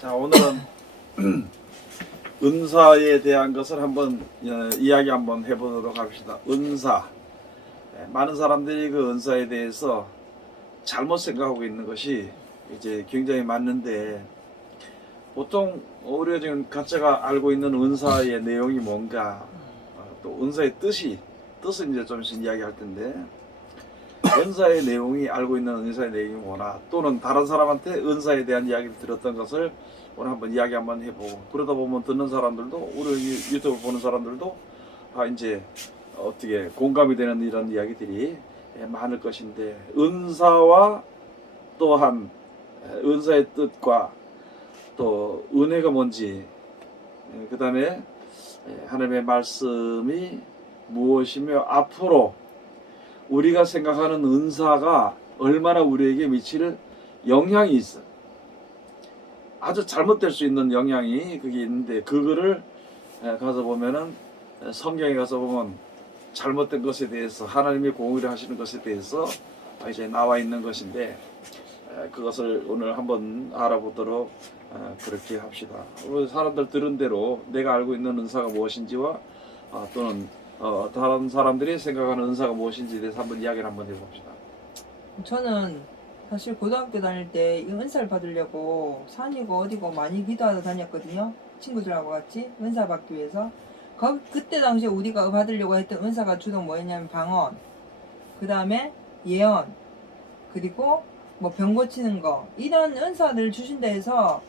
자, 오늘은 은사에 대한 것을 한번 이야기 한번 해보도록 합시다. 은사. 많은 사람들이 그 은사에 대해서 잘못 생각하고 있는 것이 이제 굉장히 많은데, 보통 우리가 지금 각자가 알고 있는 은사의 내용이 뭔가, 또 은사의 뜻을 이제 좀 이야기할 텐데, 은사의 내용이 알고 있는 은사의 내용이 뭐나, 또는 다른 사람한테 은사에 대한 이야기를 들었던 것을 오늘 한번 이야기 한번 해보고, 그러다 보면 듣는 사람들도, 우리 유튜브 보는 사람들도 이제 어떻게 공감이 되는 이런 이야기들이 많을 것인데, 은사와 또한 은사의 뜻과 또 은혜가 뭔지, 그 다음에 하나님의 말씀이 무엇이며 앞으로 우리가 생각하는 은사가 얼마나 우리에게 미칠 영향이 있어. 아주 잘못될 수 있는 영향이 그게 있는데, 그거를 가서 보면은, 성경에 가서 보면 잘못된 것에 대해서, 하나님이 공의를 하시는 것에 대해서 이제 나와 있는 것인데, 그것을 오늘 한번 알아보도록 그렇게 합시다. 우리 사람들 들은 대로 내가 알고 있는 은사가 무엇인지와 또는 다른 사람들이 생각하는 은사가 무엇인지에 대해서 한번 이야기를 한번 해봅시다. 저는 사실 고등학교 다닐 때 이 은사를 받으려고 산이고 어디고 많이 기도하다 다녔거든요. 친구들하고 같이 은사 받기 위해서. 그때 당시에 우리가 받으려고 했던 은사가 주로 뭐였냐면 방언, 그 다음에 예언, 그리고 뭐 병 고치는 거, 이런 은사들을 주신다 해서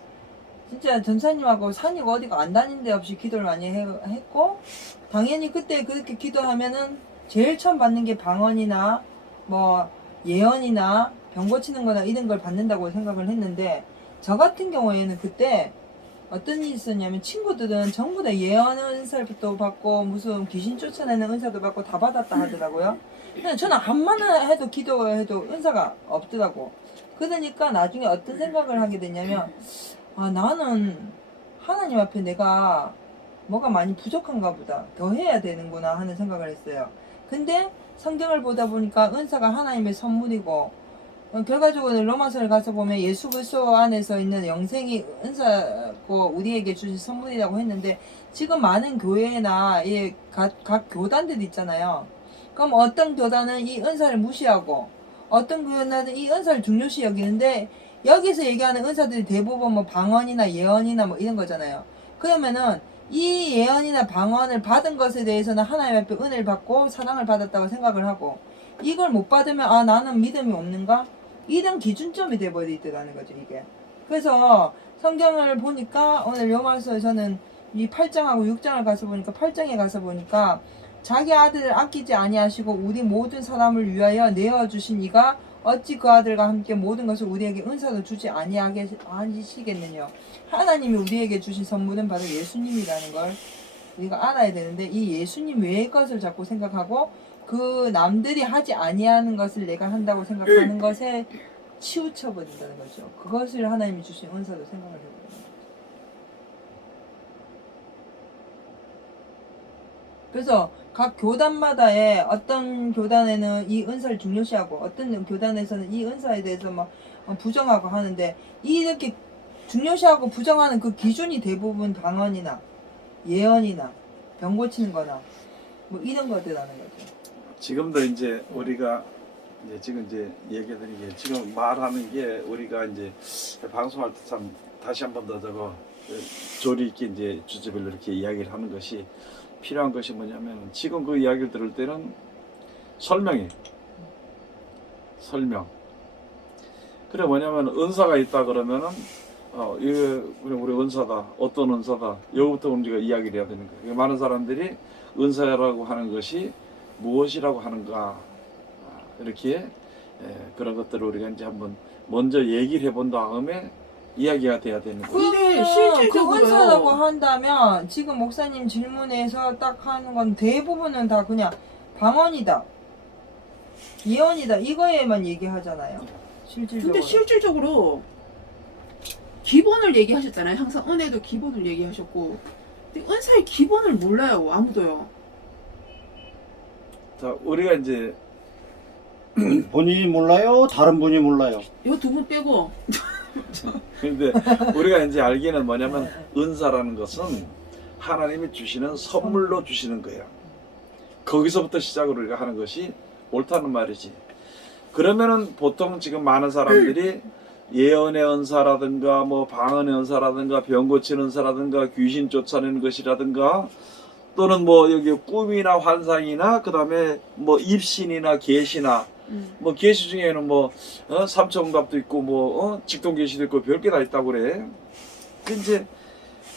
진짜 전사님하고 산이고 어디고 안 다닌 데 없이 기도를 많이 했고, 당연히 그때 그렇게 기도하면은 제일 처음 받는 게 방언이나 뭐 예언이나 병 고치는 거나 이런 걸 받는다고 생각을 했는데, 저 같은 경우에는 그때 어떤 일이 있었냐면, 친구들은 전부 다 예언 은사부터 받고 무슨 귀신 쫓아내는 은사도 받고 다 받았다 하더라고요. 근데 저는 암만 해도 기도해도 은사가 없더라고. 그러니까 나중에 어떤 생각을 하게 됐냐면, 나는 하나님 앞에 내가 뭐가 많이 부족한가 보다, 더 해야 되는구나 하는 생각을 했어요. 근데 성경을 보다 보니까 은사가 하나님의 선물이고, 결과적으로 로마서를 가서 보면 예수 그리스도 안에서 있는 영생이 은사고 우리에게 주신 선물이라고 했는데, 지금 많은 교회나 각 교단들 있잖아요. 그럼 어떤 교단은 이 은사를 무시하고 어떤 교단은 이 은사를 중요시 여기는데, 여기서 얘기하는 은사들이 대부분 뭐 방언이나 예언이나 뭐 이런 거잖아요. 그러면은 이 예언이나 방언을 받은 것에 대해서는 하나님 앞에 은혜를 받고 사랑을 받았다고 생각을 하고, 이걸 못 받으면 나는 믿음이 없는가? 이런 기준점이 돼버리더라는 거죠, 이게. 그래서 성경을 보니까 오늘 로마서 저는 이 8장하고 6장을 가서 보니까, 8장에 가서 보니까 자기 아들을 아끼지 아니하시고 우리 모든 사람을 위하여 내어주신 이가 어찌 그 아들과 함께 모든 것을 우리에게 은사도 주지 아니하시겠느냐. 하나님이 우리에게 주신 선물은 바로 예수님이라는 걸 우리가 알아야 되는데, 이 예수님 외의 것을 자꾸 생각하고 그 남들이 하지 아니하는 것을 내가 한다고 생각하는 것에 치우쳐 버린다는 거죠. 그것을 하나님이 주신 은사로 생각을 해버려요. 그래서 각 교단마다의 어떤 교단에는 이 은사를 중요시하고 어떤 교단에서는 이 은사에 대해서 막 부정하고 하는데, 이렇게 중요시하고 부정하는 그 기준이 대부분 방언이나 예언이나 병 고치는 거나 뭐 이런 것들라는 거죠. 지금도 이제 우리가 지금 얘기하는 게, 지금 말하는 게, 우리가 이제 방송할 때 참 다시 한 번 더 저거 조리 있게 이제 주제별로 이렇게 이야기를 하는 것이 필요한 것이 뭐냐면, 지금 그 이야기를 들을 때는 설명. 그래, 뭐냐면 은사가 있다 그러면은 이게 우리 은사다, 어떤 은사다, 여기부터 우리가 이야기를 해야 되는 거예요. 많은 사람들이 은사라고 하는 것이 무엇이라고 하는가, 이렇게 그런 것들을 우리가 이제 한번 먼저 얘기를 해본 다음에 이야기가 돼야 되는 거예요. 근데 실질적으로요. 그 은사라고 한다면 지금 목사님 질문에서 딱 하는 건 대부분은 다 그냥 방언이다, 예언이다, 이거에만 얘기하잖아요. 실질적으로. 근데 실질적으로 기본을 얘기하셨잖아요. 항상 은혜도 기본을 얘기하셨고, 근데 은사의 기본을 몰라요, 아무도요. 자, 우리가 이제 본인이 몰라요? 다른 분이 몰라요? 요 두 분 빼고 근데 우리가 이제 알기는 뭐냐면 은사라는 것은 하나님이 주시는 선물로 주시는 거예요. 거기서부터 시작을 우리가 하는 것이 옳다는 말이지. 그러면은 보통 지금 많은 사람들이 예언의 은사라든가 뭐 방언의 은사라든가 병 고치는 은사라든가 귀신 쫓아내는 것이라든가 또는 뭐 여기 꿈이나 환상이나 그다음에 뭐 입신이나 계시나 뭐 계시 중에는 뭐 삼천응답도 있고 뭐 직동 계시도 있고 별게 다 있다고 그래. 이제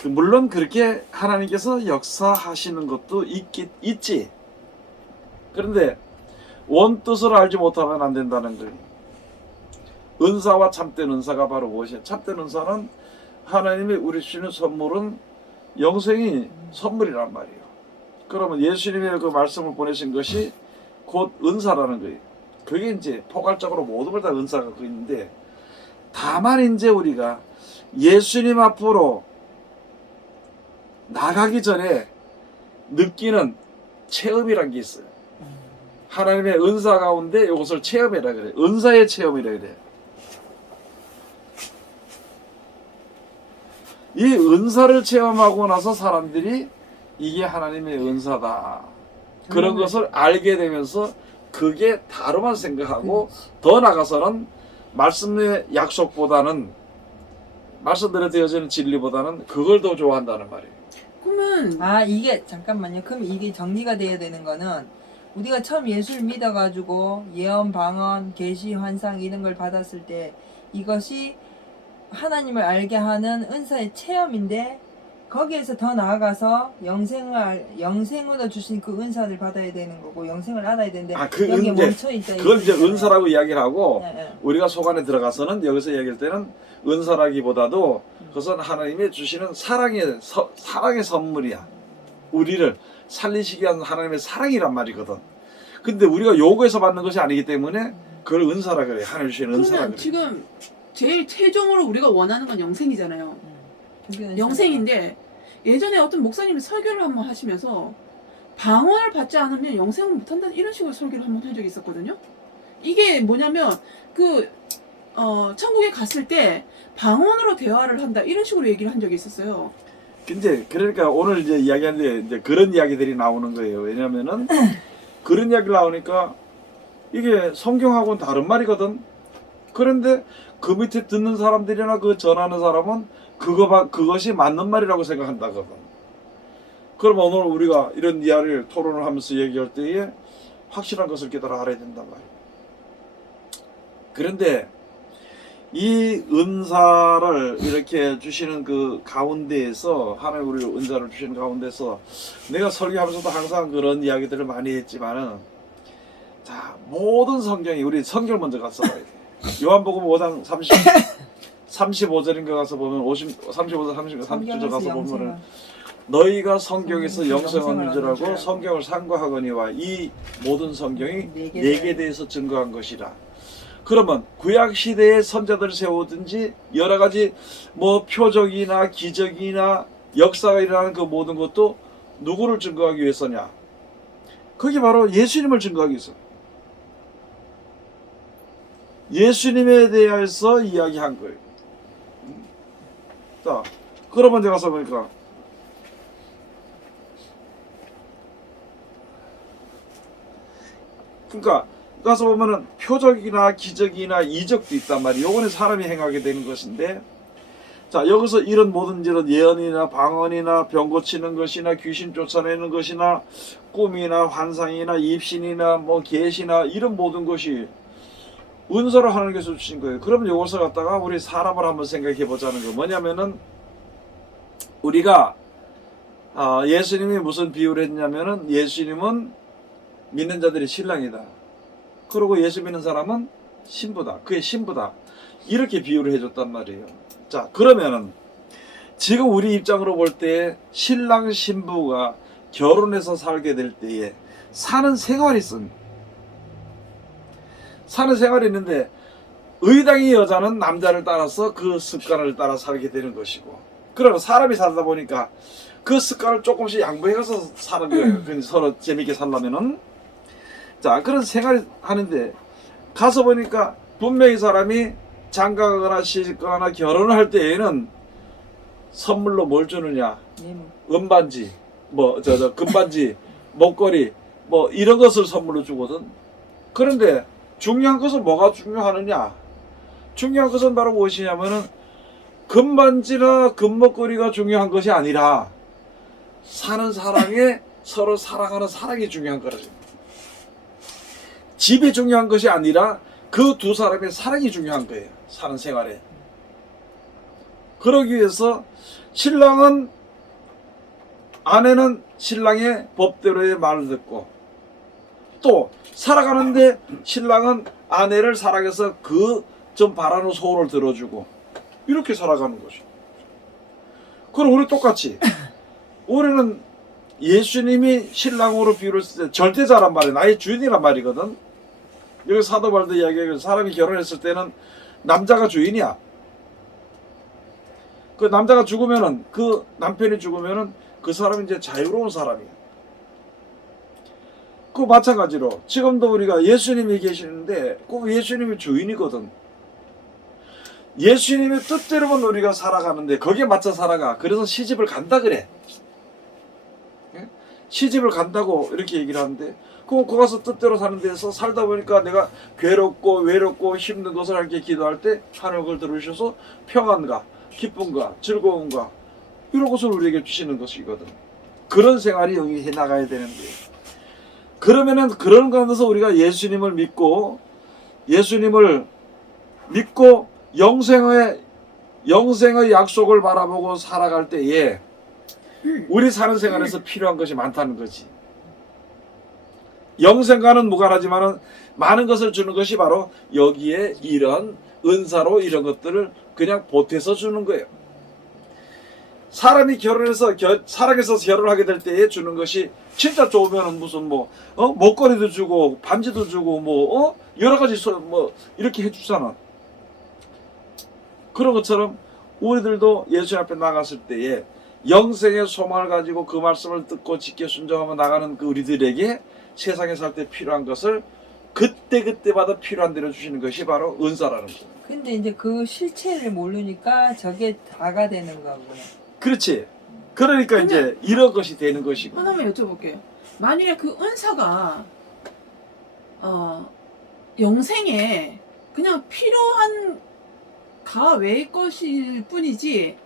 물론 그렇게 하나님께서 역사하시는 것도 있지. 그런데 원뜻을 알지 못하면 안 된다는 거예요. 은사와 참된 은사가 바로 무엇이야? 참된 은사는 하나님이 우리 주시는 선물은 영생이 선물이란 말이에요. 그러면 예수님의 그 말씀을 보내신 것이 곧 은사라는 거예요. 그게 이제 포괄적으로 모든 걸 다 은사가 그 있는데, 다만 이제 우리가 예수님 앞으로 나가기 전에 느끼는 체험이란 게 있어요. 하나님의 은사 가운데 이것을 체험이라 그래. 은사의 체험이라 그래. 이 은사를 체험하고 나서 사람들이 이게 하나님의 은사다, 그런 것을 알게 되면서 그게 다르만 생각하고 더 나가서는 말씀의 약속보다는, 말씀대로 되어지는 진리보다는 그걸 더 좋아한다는 말이에요. 그러면 이게 잠깐만요. 그럼 이게 정리가 돼야 되는 거는, 우리가 처음 예수를 믿어가지고 예언, 방언, 계시, 환상 이런 걸 받았을 때 이것이 하나님을 알게 하는 은사의 체험인데, 거기에서 더 나아가서 영생으로 주신 그 은사를 받아야 되는 거고 영생을 알아야 되는데 여기에 멈춰 있다. 그걸 이제 은사라고 이야기를 하고, 네. 우리가 속 안에 들어가서는 여기서 얘기할 때는 은사라기보다도 그것은 하나님이 주시는 사랑의 선물이야. 우리를 살리시기 위한 하나님의 사랑이란 말이거든. 근데 우리가 요구해서 받는 것이 아니기 때문에 그걸 은사라 그래. 하나님 주시는 은사라 그러면 그래. 지금 제일 최종으로 우리가 원하는 건 영생이잖아요. 그게 영생인데, 예전에 어떤 목사님이 설교를 한번 하시면서 방언을 받지 않으면 영생을 못한다 이런 식으로 설교를 한번 한 적이 있었거든요. 이게 뭐냐면 천국에 갔을 때 방언으로 대화를 한다 이런 식으로 얘기를 한 적이 있었어요. 근데 그러니까 오늘 이제 이야기하는데 이제 그런 이야기들이 나오는 거예요. 왜냐면은 그런 이야기가 나오니까 이게 성경하고는 다른 말이거든. 그런데 그 밑에 듣는 사람들이나 그 전하는 사람은 그것이 맞는 말이라고 생각한다거든. 그러면 오늘 우리가 이런 이야기를 토론을 하면서 얘기할 때에 확실한 것을 깨달아 알아야 된단 말이에요. 그런데 이 은사를 이렇게 주시는 그 가운데에서, 하나님 우리 은사를 주시는 가운데서 내가 설교하면서도 항상 그런 이야기들을 많이 했지만은, 자, 모든 성경이, 우리 성경을 먼저 가서 봐야 돼. 요한복음 5장 35절인가 가서 보면 35절 30절 가서 보면은 너희가 성경에서 영생 얻는 줄 알고 성경을 상고하거니와 이 모든 성경이 내게 대해서 증거한 것이라. 그러면 구약 시대의 선자들을 세우든지 여러 가지 뭐 표적이나 기적이나 역사가 일어나는 그 모든 것도 누구를 증거하기 위해서냐? 그게 바로 예수님을 증거하기 위해서. 예수님에 대해서 이야기한 거예요. 자, 그러면 내가 가서 보니까 그러니까 가서 보면은 표적이나 기적이나 이적도 있단 말이에요. 요거는 사람이 행하게 되는 것인데, 자, 여기서 이런 모든 이런 예언이나 방언이나 병 고치는 것이나 귀신 쫓아내는 것이나 꿈이나 환상이나 입신이나 뭐 계시나 이런 모든 것이 은사를 하나님께서 주신 거예요. 그러면 이것을 갖다가 우리 사람을 한번 생각해 보자는 거 뭐냐면은, 우리가 예수님이 무슨 비유를 했냐면은, 예수님은 믿는 자들이 신랑이다. 그리고 예수 믿는 사람은 신부다. 그의 신부다. 이렇게 비유를 해줬단 말이에요. 자, 그러면은 지금 우리 입장으로 볼 때 신랑 신부가 결혼해서 살게 될 때에 사는 생활이 있습니다. 사는 생활이 있는데, 의당의 여자는 남자를 따라서 그 습관을 따라 살게 되는 것이고, 그러면 사람이 살다 보니까 그 습관을 조금씩 양보해가서 사는 거예요. 서로 재밌게 살려면은. 자, 그런 생활을 하는데 가서 보니까 분명히 사람이 장가가거나 시집가거나 결혼을 할 때에는 선물로 뭘 주느냐? 네. 은반지, 뭐 금반지, 목걸이, 뭐 이런 것을 선물로 주거든. 그런데 중요한 것은 뭐가 중요하느냐? 중요한 것은 바로 무엇이냐면은 금반지나 금목걸이가 중요한 것이 아니라 사는 사랑에 서로 사랑하는 사랑이 중요한 거라죠. 집이 중요한 것이 아니라 그 두 사람의 사랑이 중요한 거예요. 사는 생활에. 그러기 위해서 신랑은 아내는 신랑의 법대로의 말을 듣고 또 살아가는데 신랑은 아내를 사랑해서 그 좀 바라는 소원을 들어주고 이렇게 살아가는 것이죠. 그럼 우리 똑같이 우리는 예수님이 신랑으로 비유를 했을 때 절대자란 말이야. 나의 주인이란 말이거든. 여기 사도 바울도 이야기하기를 사람이 결혼했을 때는 남자가 주인이야. 그 남자가 죽으면은 그 남편이 죽으면은 그 사람이 이제 자유로운 사람이야. 그 마찬가지로 지금도 우리가 예수님이 계시는데 그 예수님이 주인이거든. 예수님의 뜻대로만 우리가 살아가는데 거기에 맞춰 살아가. 그래서 시집을 간다 그래. 시집을 간다고 이렇게 얘기를 하는데 그 가서 뜻대로 사는 데서 살다 보니까 내가 괴롭고 외롭고 힘든 것을 함께 기도할 때 하나님 그걸 들으셔서 평안과 기쁨과 즐거움과 이런 것을 우리에게 주시는 것이거든. 그런 생활이 여기 해 나가야 되는데 그러면은 그런 가운데서 우리가 예수님을 믿고 영생의 약속을 바라보고 살아갈 때에 우리 사는 생활에서 필요한 것이 많다는 거지. 영생과는 무관하지만은 많은 것을 주는 것이 바로 여기에 이런 은사로 이런 것들을 그냥 보태서 주는 거예요. 사람이 결혼해서 사랑해서 결혼하게 될 때에 주는 것이 진짜 좋으면은 무슨 목걸이도 주고 반지도 주고 여러 가지 이렇게 해주잖아. 그런 것처럼 우리들도 예수 앞에 나갔을 때에 영생의 소망을 가지고 그 말씀을 듣고 지켜 순종하며 나가는 그 우리들에게 세상에 살 때 필요한 것을 그때마다 필요한 대로 주시는 것이 바로 은사라는 거예요. 근데 이제 그 실체를 모르니까 저게 다가 되는 거구나. 그렇지. 그러니까 이제 이런 것이 되는 것이고. 하나만 여쭤볼게요. 만일에 그 은사가 영생에 그냥 필요한 가외의 것일 뿐이지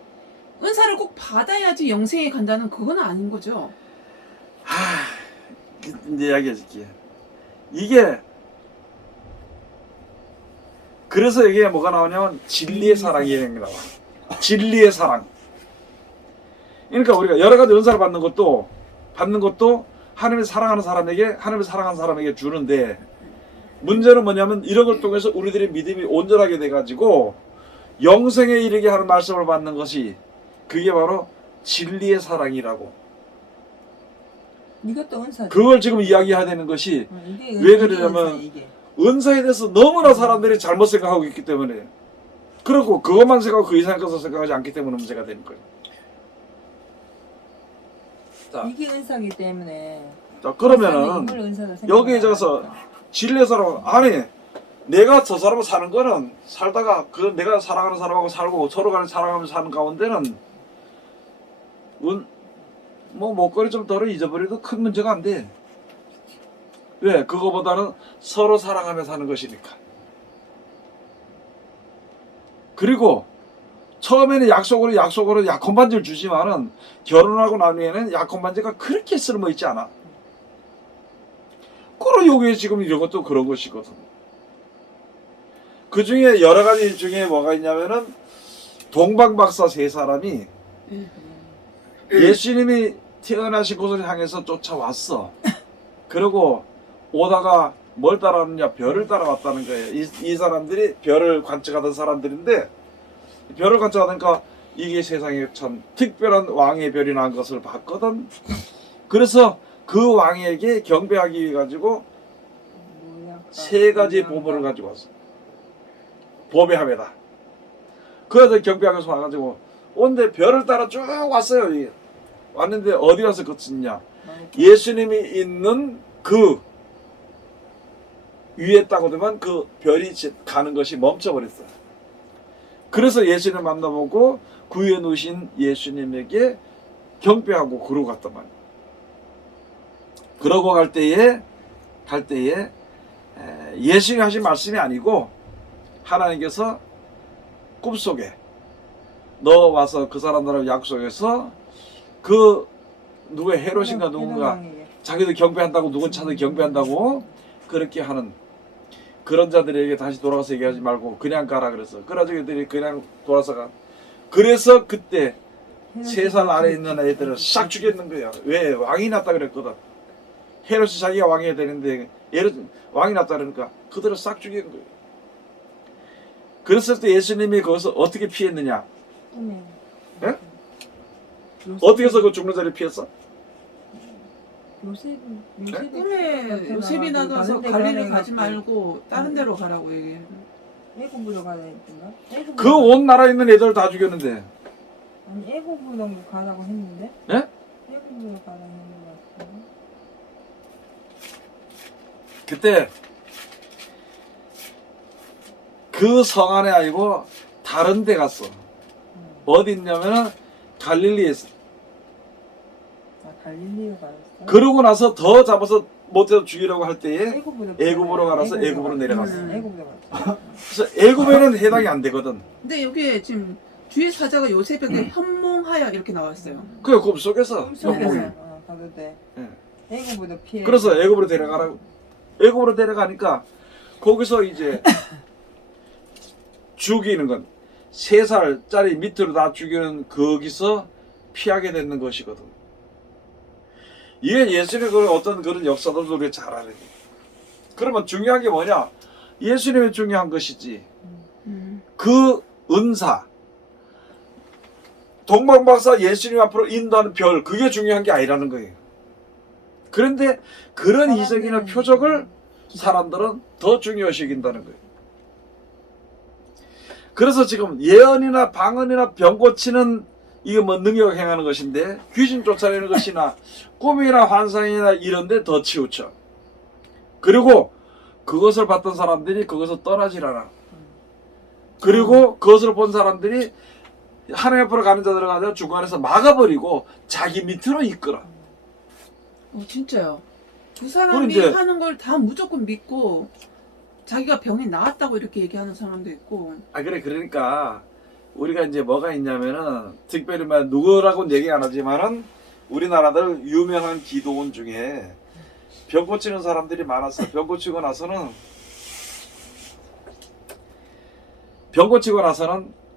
은사를 꼭 받아야지 영생에 간다는 그건 아닌 거죠. 이제 이야기해줄게. 이게 그래서 이게 뭐가 나오냐면 진리의 사랑이라는 게 나와. 진리의 사랑. 그러니까 우리가 여러 가지 은사를 받는 것도 하나님을 사랑하는 사람에게 주는데 문제는 뭐냐면 이런 걸 통해서 우리들의 믿음이 온전하게 돼가지고 영생에 이르게 하는 말씀을 받는 것이 그게 바로 진리의 사랑이라고. 이것도 은사죠. 그걸 지금 이야기해야 되는 것이 이게 왜 그러냐면 이게. 은사에 대해서 너무나 사람들이 잘못 생각하고 있기 때문에 그리고 그것만 생각하고 그 이상의 것을 생각하지 않기 때문에 문제가 되는 거예요. 자, 이게 은사기 때문에. 자 그러면은 이걸 은사로 여기에 생각하면 가서 진리의 사랑 아니 내가 저 사람하고 사는 거는 살다가 그 내가 사랑하는 사람하고 살고 서로 간에 사랑하면서 사는 가운데는 목걸이 좀 덜어 잊어버려도 큰 문제가 안 돼. 왜? 그거보다는 서로 사랑하며 사는 것이니까. 그리고 처음에는 약속으로 약혼 반지를 주지만은 결혼하고 난 후에는 약혼 반지가 그렇게 쓸모있지 않아. 그리고 여기에 지금 이런 것도 그런 것이거든. 그 중에 여러 가지 중에 뭐가 있냐면은 동방박사 세 사람이 예수님이 태어나신 곳을 향해서 쫓아왔어. 그리고 오다가 뭘 따라왔느냐? 별을 따라왔다는 거예요. 이 사람들이 별을 관측하던 사람들인데 별을 관측하니까 이게 세상에 참 특별한 왕의 별이 난 것을 봤거든. 그래서 그 왕에게 경배하기 위해 가지고 세 가지 보물을 가지고 왔어. 법의 합에다. 그래서 경배하면서 와가지고 온데 별을 따라 쭉 왔어요. 왔는데 어디 가서 그쳤냐? 예수님이 있는 그 위에 따고도만 그 별이 가는 것이 멈춰버렸어. 그래서 예수님 만나보고 구해 놓으신 예수님에게 경배하고 그러고 갔단 말이에요. 그러고 갈 때에 예수님이 하신 말씀이 아니고 하나님께서 꿈속에 너 와서 그 사람들하고 약속해서 그 누가 헤롯인가 누군가 헤롯 자기들 경배한다고 누군 찾아 경배한다고 그렇게 하는 그런 자들에게 다시 돌아가서 얘기하지 말고 그냥 가라 그래서 그래가지고 애들이 그냥 돌아서 가. 그래서 그때 3살 아래 있는 애들을 싹 죽였는 거야. 왜? 왕이 났다 그랬거든. 헤롯이 자기가 왕이 되는데 왕이 났다 그러니까 그들을 싹 죽인 거예요. 그랬을 때 예수님이 거기서 어떻게 피했느냐? 예? 어떻게 해서 그 죽는 자리를 피했어? 꿈에 요셉이 나가서 갈릴리 가지 말고 다른 데로 가라고 얘기해. 애굽으로 가야 했던가? 그 온 나라에 있는 애들 다 죽였는데. 아니 애굽으로 가라고 했는데? 예? 애굽으로 가라고 했는 것 같은데? 그때 그 성 안에 아니고 다른 데 갔어. 어디 있냐면은 갈릴리에 있어. 아 갈릴리로 가였어? 그러고 나서 더 잡아서 못해서 죽이려고 할 때에 애굽으로 가라서 애굽으로 내려갔어. 애굽으로 갔어. 그래서 애굽에는 해당이 안 되거든. 근데 여기에 지금 주의 사자가 요셉에게 현몽하여 이렇게 나왔어요. 그 꿈 속에서 꿈속에서 영몽이. 가도 돼. 예. 애굽으로 피해. 그래서 애굽으로 데려가라고. 애굽으로 데려가니까 거기서 이제 죽이는 건 3살짜리 밑으로 다 죽이는 거기서 피하게 되는 것이거든. 이게 예수님의 그런 어떤 그런 역사들도 우리가 잘 알아야 돼. 그러면 중요한 게 뭐냐? 예수님이 중요한 것이지. 그 은사, 동방박사 예수님 앞으로 인도하는 별, 그게 중요한 게 아니라는 거예요. 그런데 그런 이적이나 표적을 사람들은 더 중요시 여긴다는 거예요. 그래서 지금 예언이나 방언이나 병 고치는 이게 뭐 능력 행하는 것인데 귀신 쫓아내는 것이나 꿈이나 환상이나 이런데 더 치우쳐. 그리고 그것을 봤던 사람들이 거기서 떠나질 않아. 그리고 그것을 본 사람들이 하나님 앞으로 가는 자들을 가서 중간에서 막아버리고 자기 밑으로 이끌어. 진짜요. 그 사람이 이제- 하는 걸 다 무조건 믿고 자기가 병이 나았다고 이렇게 얘기하는 사람도 있고. 아 그래 그러니까 우리가 이제 뭐가 있냐면은 특별히 말 누구라고는 얘기 안 하지만은 우리나라들 유명한 기도원 중에 병 고치는 사람들이 많았어. 병 고치고 나서는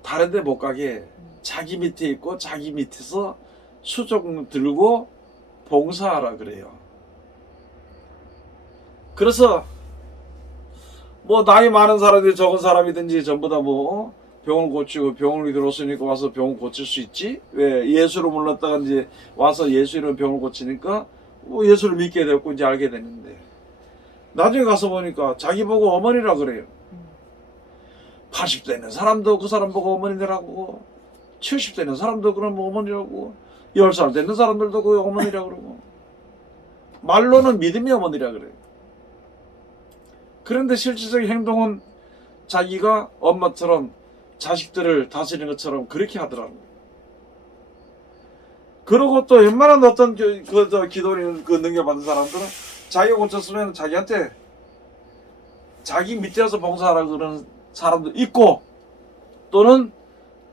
다른 데 못 가게 자기 밑에 있고 자기 밑에서 수종 들고 봉사하라 그래요. 그래서 뭐 나이 많은 사람들이 적은 사람이든지 전부 다 뭐 병을 고치고 병을 들었으니까 와서 병을 고칠 수 있지? 왜 예수를 몰랐다가 이제 와서 예수 이름 병을 고치니까 뭐 예수를 믿게 되었고 이제 알게 됐는데 나중에 가서 보니까 자기 보고 어머니라 그래요. 80대 있는 사람도 그 사람 보고 어머니라고 70대 있는 사람도 그런 어머니라고 10살 되는 사람들도 그 어머니라 그러고 말로는 믿음이 어머니라 그래요. 그런데 실질적인 행동은 자기가 엄마처럼 자식들을 다스리는 것처럼 그렇게 하더라고요. 그리고 또 웬만한 어떤 기도를 그 능력 받은 사람들은 자기가 고쳤으면 자기한테 자기 밑에 와서 봉사하라고 그러는 사람도 있고 또는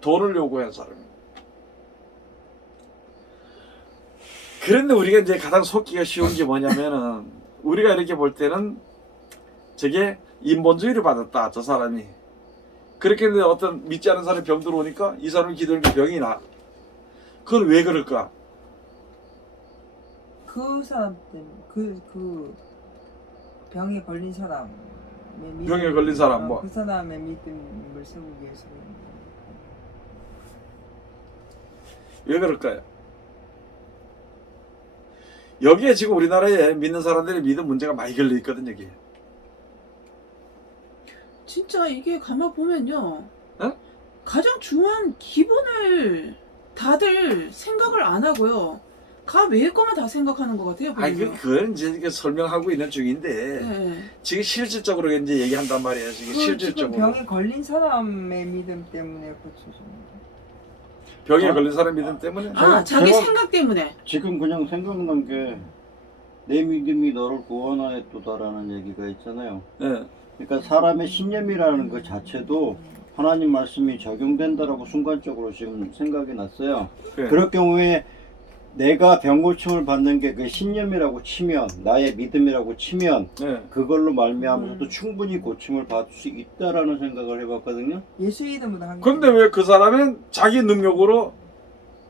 돈을 요구하는 사람입니다. 그런데 우리가 이제 가장 속기가 쉬운 게 뭐냐면은 우리가 이렇게 볼 때는 저게 인본주의를 받았다 저 사람이 그렇게 했는데 어떤 믿지 않은 사람이 병 들어오니까 이 사람이 기도하니까 병이 나. 그건 왜 그럴까? 그 사람 때문에 그 병에 걸린 사람 병에 걸린 사람 뭐. 그 사람의 믿음을 세우기 위해서 왜 그럴까요? 여기에 지금 우리나라에 믿는 사람들이 믿음 문제가 많이 걸려 있거든 여기에. 진짜 이게 가만 보면요. 어? 가장 중요한 기본을 다들 생각을 안 하고요. 가 외의 것만 다 생각하는 것 같아요. 아니 보면은. 그건 이제 이렇게 설명하고 있는 중인데 네. 지금 실질적으로 이제 얘기한단 말이에요. 지금 지금 실질적으로 병에 걸린 사람의 믿음 때문에 고쳐줍니다. 병에 걸린 사람 믿음 때문에 아, 자기 제가- 생각 때문에. 지금 그냥 생각난 게 내 믿음이 너를 구원하였도다라는 얘기가 있잖아요. 예. 그러니까 사람의 신념이라는 것 자체도 하나님 말씀이 적용된다라고 순간적으로 지금 생각이 났어요. 예. 그럴 경우에 내가 병 고침을 받는 게 그 신념이라고 치면, 나의 믿음이라고 치면 예. 그걸로 말미암아서도 충분히 고침을 받을 수 있다라는 생각을 해봤거든요. 예수 이름으로 한 근데 왜 그 사람은 자기 능력으로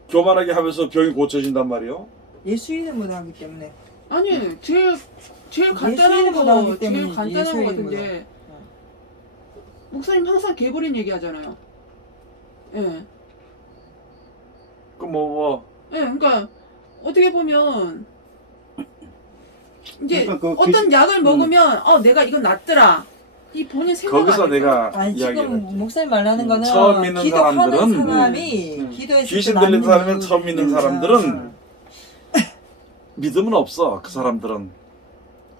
교만하게 하면서 병이 고쳐진단 말이에요? 예수 이름으로 하기 때문에 아니, 제일 간단한 이름으로 거, 나오기 때문이지, 제일 간단한 예수 거 이름으로. 같은데. 목사님 항상 개버린 얘기 하잖아요. 예. 그 뭐 예, 그러니까 어떻게 보면 이제 그러니까 그 어떤 약을 먹으면 내가 이거 낫더라. 이 본인 생각 거기서 내가 아니 이야기를 지금 했지. 목사님 말하는 거는 처음 믿는 기도하는 사람들은, 사람이 기도했을 귀신 때 들린 맞는 사람은 이유. 처음 믿는 사람들은 믿음은 없어. 그 사람들은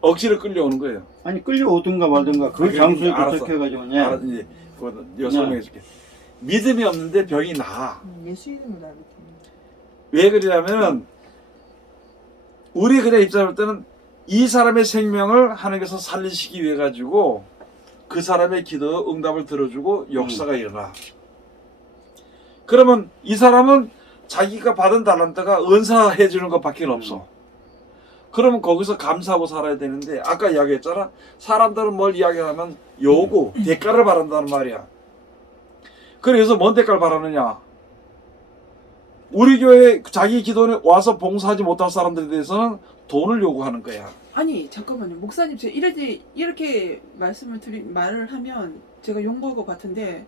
억지로 끌려오는 거예요. 아니 끌려오든가 말든가 그 그래, 장소에 알았어. 도착해가지고 예. 알아, 이제 그거 내가 설명해줄게. 믿음이 없는데 병이 나. 예수 이름으로 하기 때문에 왜 그러냐면은 우리 그냥 입장할 때는 이 사람의 생명을 하나님께서 살리시기 위해 가지고 그 사람의 기도 응답을 들어주고 역사가 일어나. 그러면 이 사람은 자기가 받은 달란트가 은사해 주는 것밖에 없어. 그러면 거기서 감사하고 살아야 되는데 아까 이야기했잖아. 사람들은 뭘 이야기하면 요구, 대가를 바란다는 말이야. 그래서 뭔 대가를 바라느냐? 우리 교회 자기 기도에 와서 봉사하지 못할 사람들에 대해서는 돈을 요구하는 거야. 아니 잠깐만요, 목사님 제가 이렇게 말을 하면 제가 욕먹을 것 같은데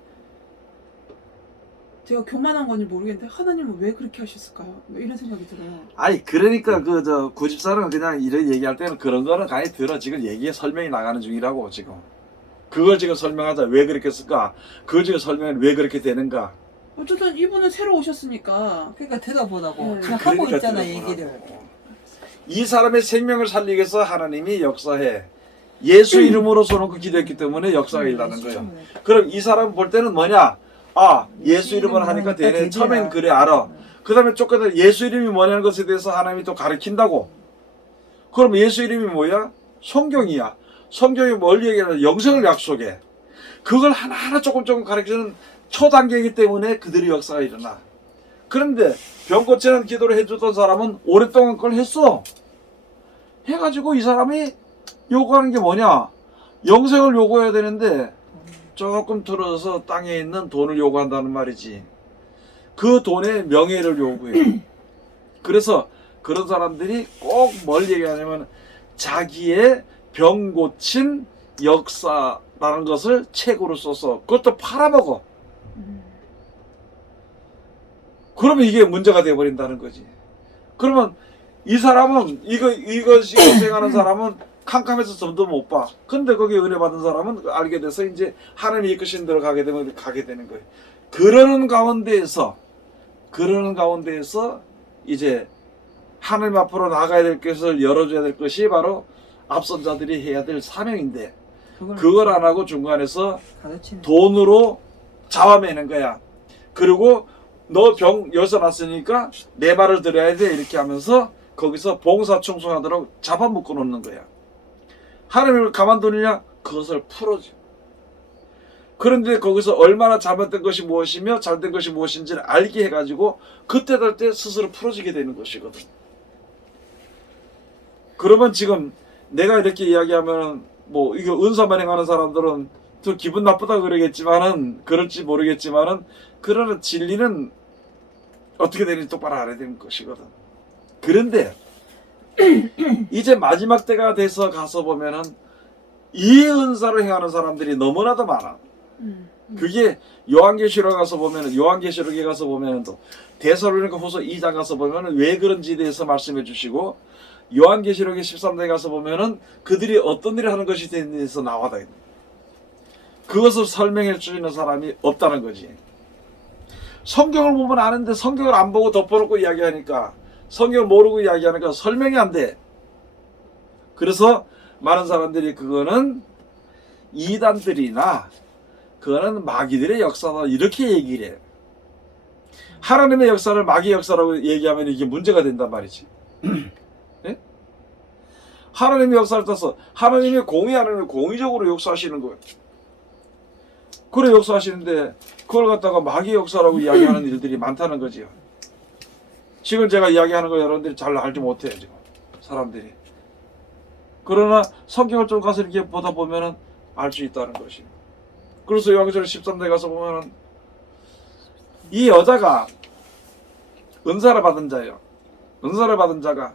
제가 교만한 건지 모르겠는데 하나님은 왜 그렇게 하셨을까요? 이런 생각이 들어요. 아니 그러니까 그 저 구집사는 그냥 이런 얘기할 때는 그런 거는 가만히 들어. 지금 얘기에 설명이 나가는 중이라고 지금. 그걸 지금 설명하자. 왜 그렇게 했을까? 그걸 지금 설명해 왜 그렇게 되는가? 어쨌든 이분은 새로 오셨으니까. 그러니까 들어보라고 네. 지금 하고 그러니까 있잖아 들어보라고. 얘기를. 이 사람의 생명을 살리기 위해서 하나님이 역사해. 예수 이름으로 써놓고 기도했기 때문에 역사가 일어나는 거예요. 그럼 이 사람 볼 때는 뭐냐? 아, 예수 이름을 하니까 되네. 처음엔 그래 알아. 그 다음에 쫓겨나 예수 이름이 뭐냐는 것에 대해서 하나님이 또 가르친다고. 그럼 예수 이름이 뭐야? 성경이야. 성경이 뭘 얘기하냐? 영생을 약속해. 그걸 하나하나 조금 가르치는 초단계이기 때문에 그들의 역사가 일어나. 그런데 병 고치는 기도를 해주던 사람은 오랫동안 그걸 했어. 해가지고 이 사람이 요구하는 게 뭐냐? 영생을 요구해야 되는데 조금 들어서 땅에 있는 돈을 요구한다는 말이지. 그 돈에 명예를 요구해. 그래서 그런 사람들이 꼭 뭘 얘기하냐면 자기의 병 고친 역사라는 것을 책으로 써서 그것도 팔아먹어. 그러면 이게 문제가 되어버린다는 거지. 그러면 이 사람은 이것이 고생하는 사람은 캄캄해서 점도 못 봐. 근데 거기에 은혜 받은 사람은 알게 돼서 이제 하나님이 이끄신 대로 가게 되면 가게 되는 거예요. 그러는 가운데에서 이제 하나님 앞으로 나가야 될 것을 열어줘야 될 것이 바로 앞선 자들이 해야 될 사명인데 그걸 안 하고 중간에서 가르치는 돈으로 잡아매는 거야. 그리고 너 병 여기서 났으니까 내 말을 들어야 돼 이렇게 하면서 거기서 봉사 충성하도록 잡아먹고 놓는 거야. 하나님을 가만두느냐? 그것을 풀어줘. 그런데 거기서 얼마나 잘못된 것이 무엇이며 잘된 것이 무엇인지를 알게 해가지고 그때 될 때 스스로 풀어지게 되는 것이거든. 그러면 지금 내가 이렇게 이야기하면 뭐 이거 은사만 행하는 사람들은 또 기분 나쁘다 그러겠지만은 그럴지 모르겠지만은 그러나 진리는 어떻게 되는지 똑바로 알아야 되는 것이거든. 그런데 이제 마지막 때가 돼서 가서 보면은 이 은사를 행하는 사람들이 너무나도 많아. 그게 요한계시록에 가서 보면은 또 데살로니가 후서 2장 가서 보면은 왜 그런지에 대해서 말씀해 주시고 요한계시록의 13장에 가서 보면은 그들이 어떤 일을 하는 것이 대해서 나와다. 그것을 설명해 주는 사람이 없다는 거지. 성경을 보면 아는데 성경을 안 보고 덮어놓고 이야기하니까 성경을 모르고 이야기하니까 설명이 안 돼. 그래서 많은 사람들이 그거는 이단들이나 그거는 마귀들의 역사다 이렇게 얘기를 해요. 하나님의 역사를 마귀의 역사라고 얘기하면 이게 문제가 된단 말이지. 네? 하나님의 역사를 따서 하나님이 공의하는 공의적으로 역사하시는 거예요. 그래 역사하시는데 그걸 갖다가 마귀의 역사라고 이야기하는 일들이 많다는 거지요. 지금 제가 이야기하는 거 여러분들이 잘 알지 못해요 지금 사람들이. 그러나 성경을 좀 가서 이렇게 보다 보면은 알 수 있다는 것이. 그래서 요한계시록 13대 가서 보면은 이 여자가 은사를 받은 자예요. 은사를 받은 자가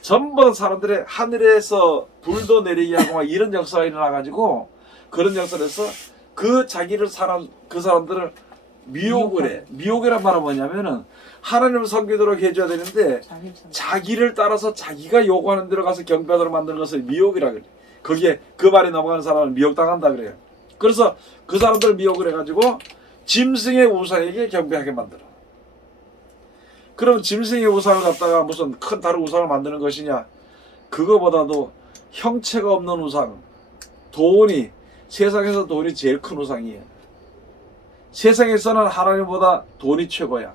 전부 사람들의 하늘에서 불도 내리게 하고 막 이런 역사가 일어나가지고 그런 역사에서 그 자기를 그 사람들을 미혹을 해. 미혹이란 말은 뭐냐면은 하나님을 섬기도록 해줘야 되는데 자기를 따라서 자기가 요구하는 대로 가서 경배하도록 만드는 것을 미혹이라 그래. 거기에 그 말이 넘어가는 사람은 미혹당한다 그래요. 그래서 그 사람들을 미혹을 해가지고 짐승의 우상에게 경배하게 만들어. 그럼 짐승의 우상을 갖다가 무슨 큰 다른 우상을 만드는 것이냐? 그거보다도 형체가 없는 우상. 돈이 세상에서 돈이 제일 큰 우상이에요. 세상에서는 하나님보다 돈이 최고야.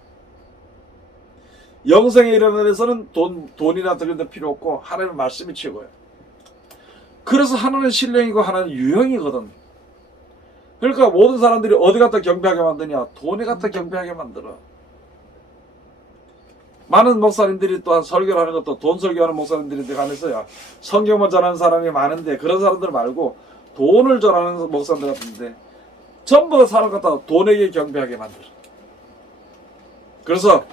영생에 이르는 데서는 돈이나 그런 데 필요 없고 하나님의 말씀이 최고야. 그래서 하나는 신령이고 하나는 유형이거든. 그러니까 모든 사람들이 어디 갖다 경배하게 만드냐? 돈에 갖다 경배하게 만들어. 많은 목사님들이 또한 설교를 하는 것도 돈 설교하는 목사님들이 들어가면서야 성경만 전하는 사람이 많은데 그런 사람들 말고 돈을 전하는 목사님들 같은데 전부 다 사람 갖다 돈에게 경배하게 만들어. 그래서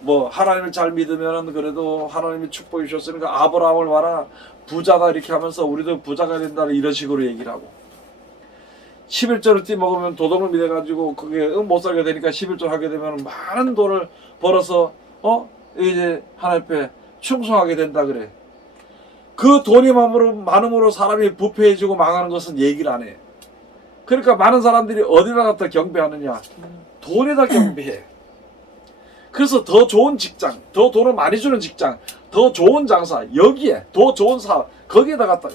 뭐 하나님을 잘 믿으면 그래도 하나님이 축복해 주셨으니까 아브라함을 봐라 부자다 이렇게 하면서 우리도 부자가 된다 이런 식으로 얘기를 하고 11조를 띠먹으면 도덕을 믿어가지고 그게 못 살게 되니까 11조 하게 되면 많은 돈을 벌어서 이제 하나님 앞에 충성하게 된다 그래. 그 돈이 많음으로 사람이 부패해지고 망하는 것은 얘기를 안 해. 그러니까 많은 사람들이 어디다 갖다 경배하느냐? 돈에다 경배해. 그래서 더 좋은 직장, 더 돈을 많이 주는 직장, 더 좋은 장사, 여기에 더 좋은 사업, 거기에다 갖다.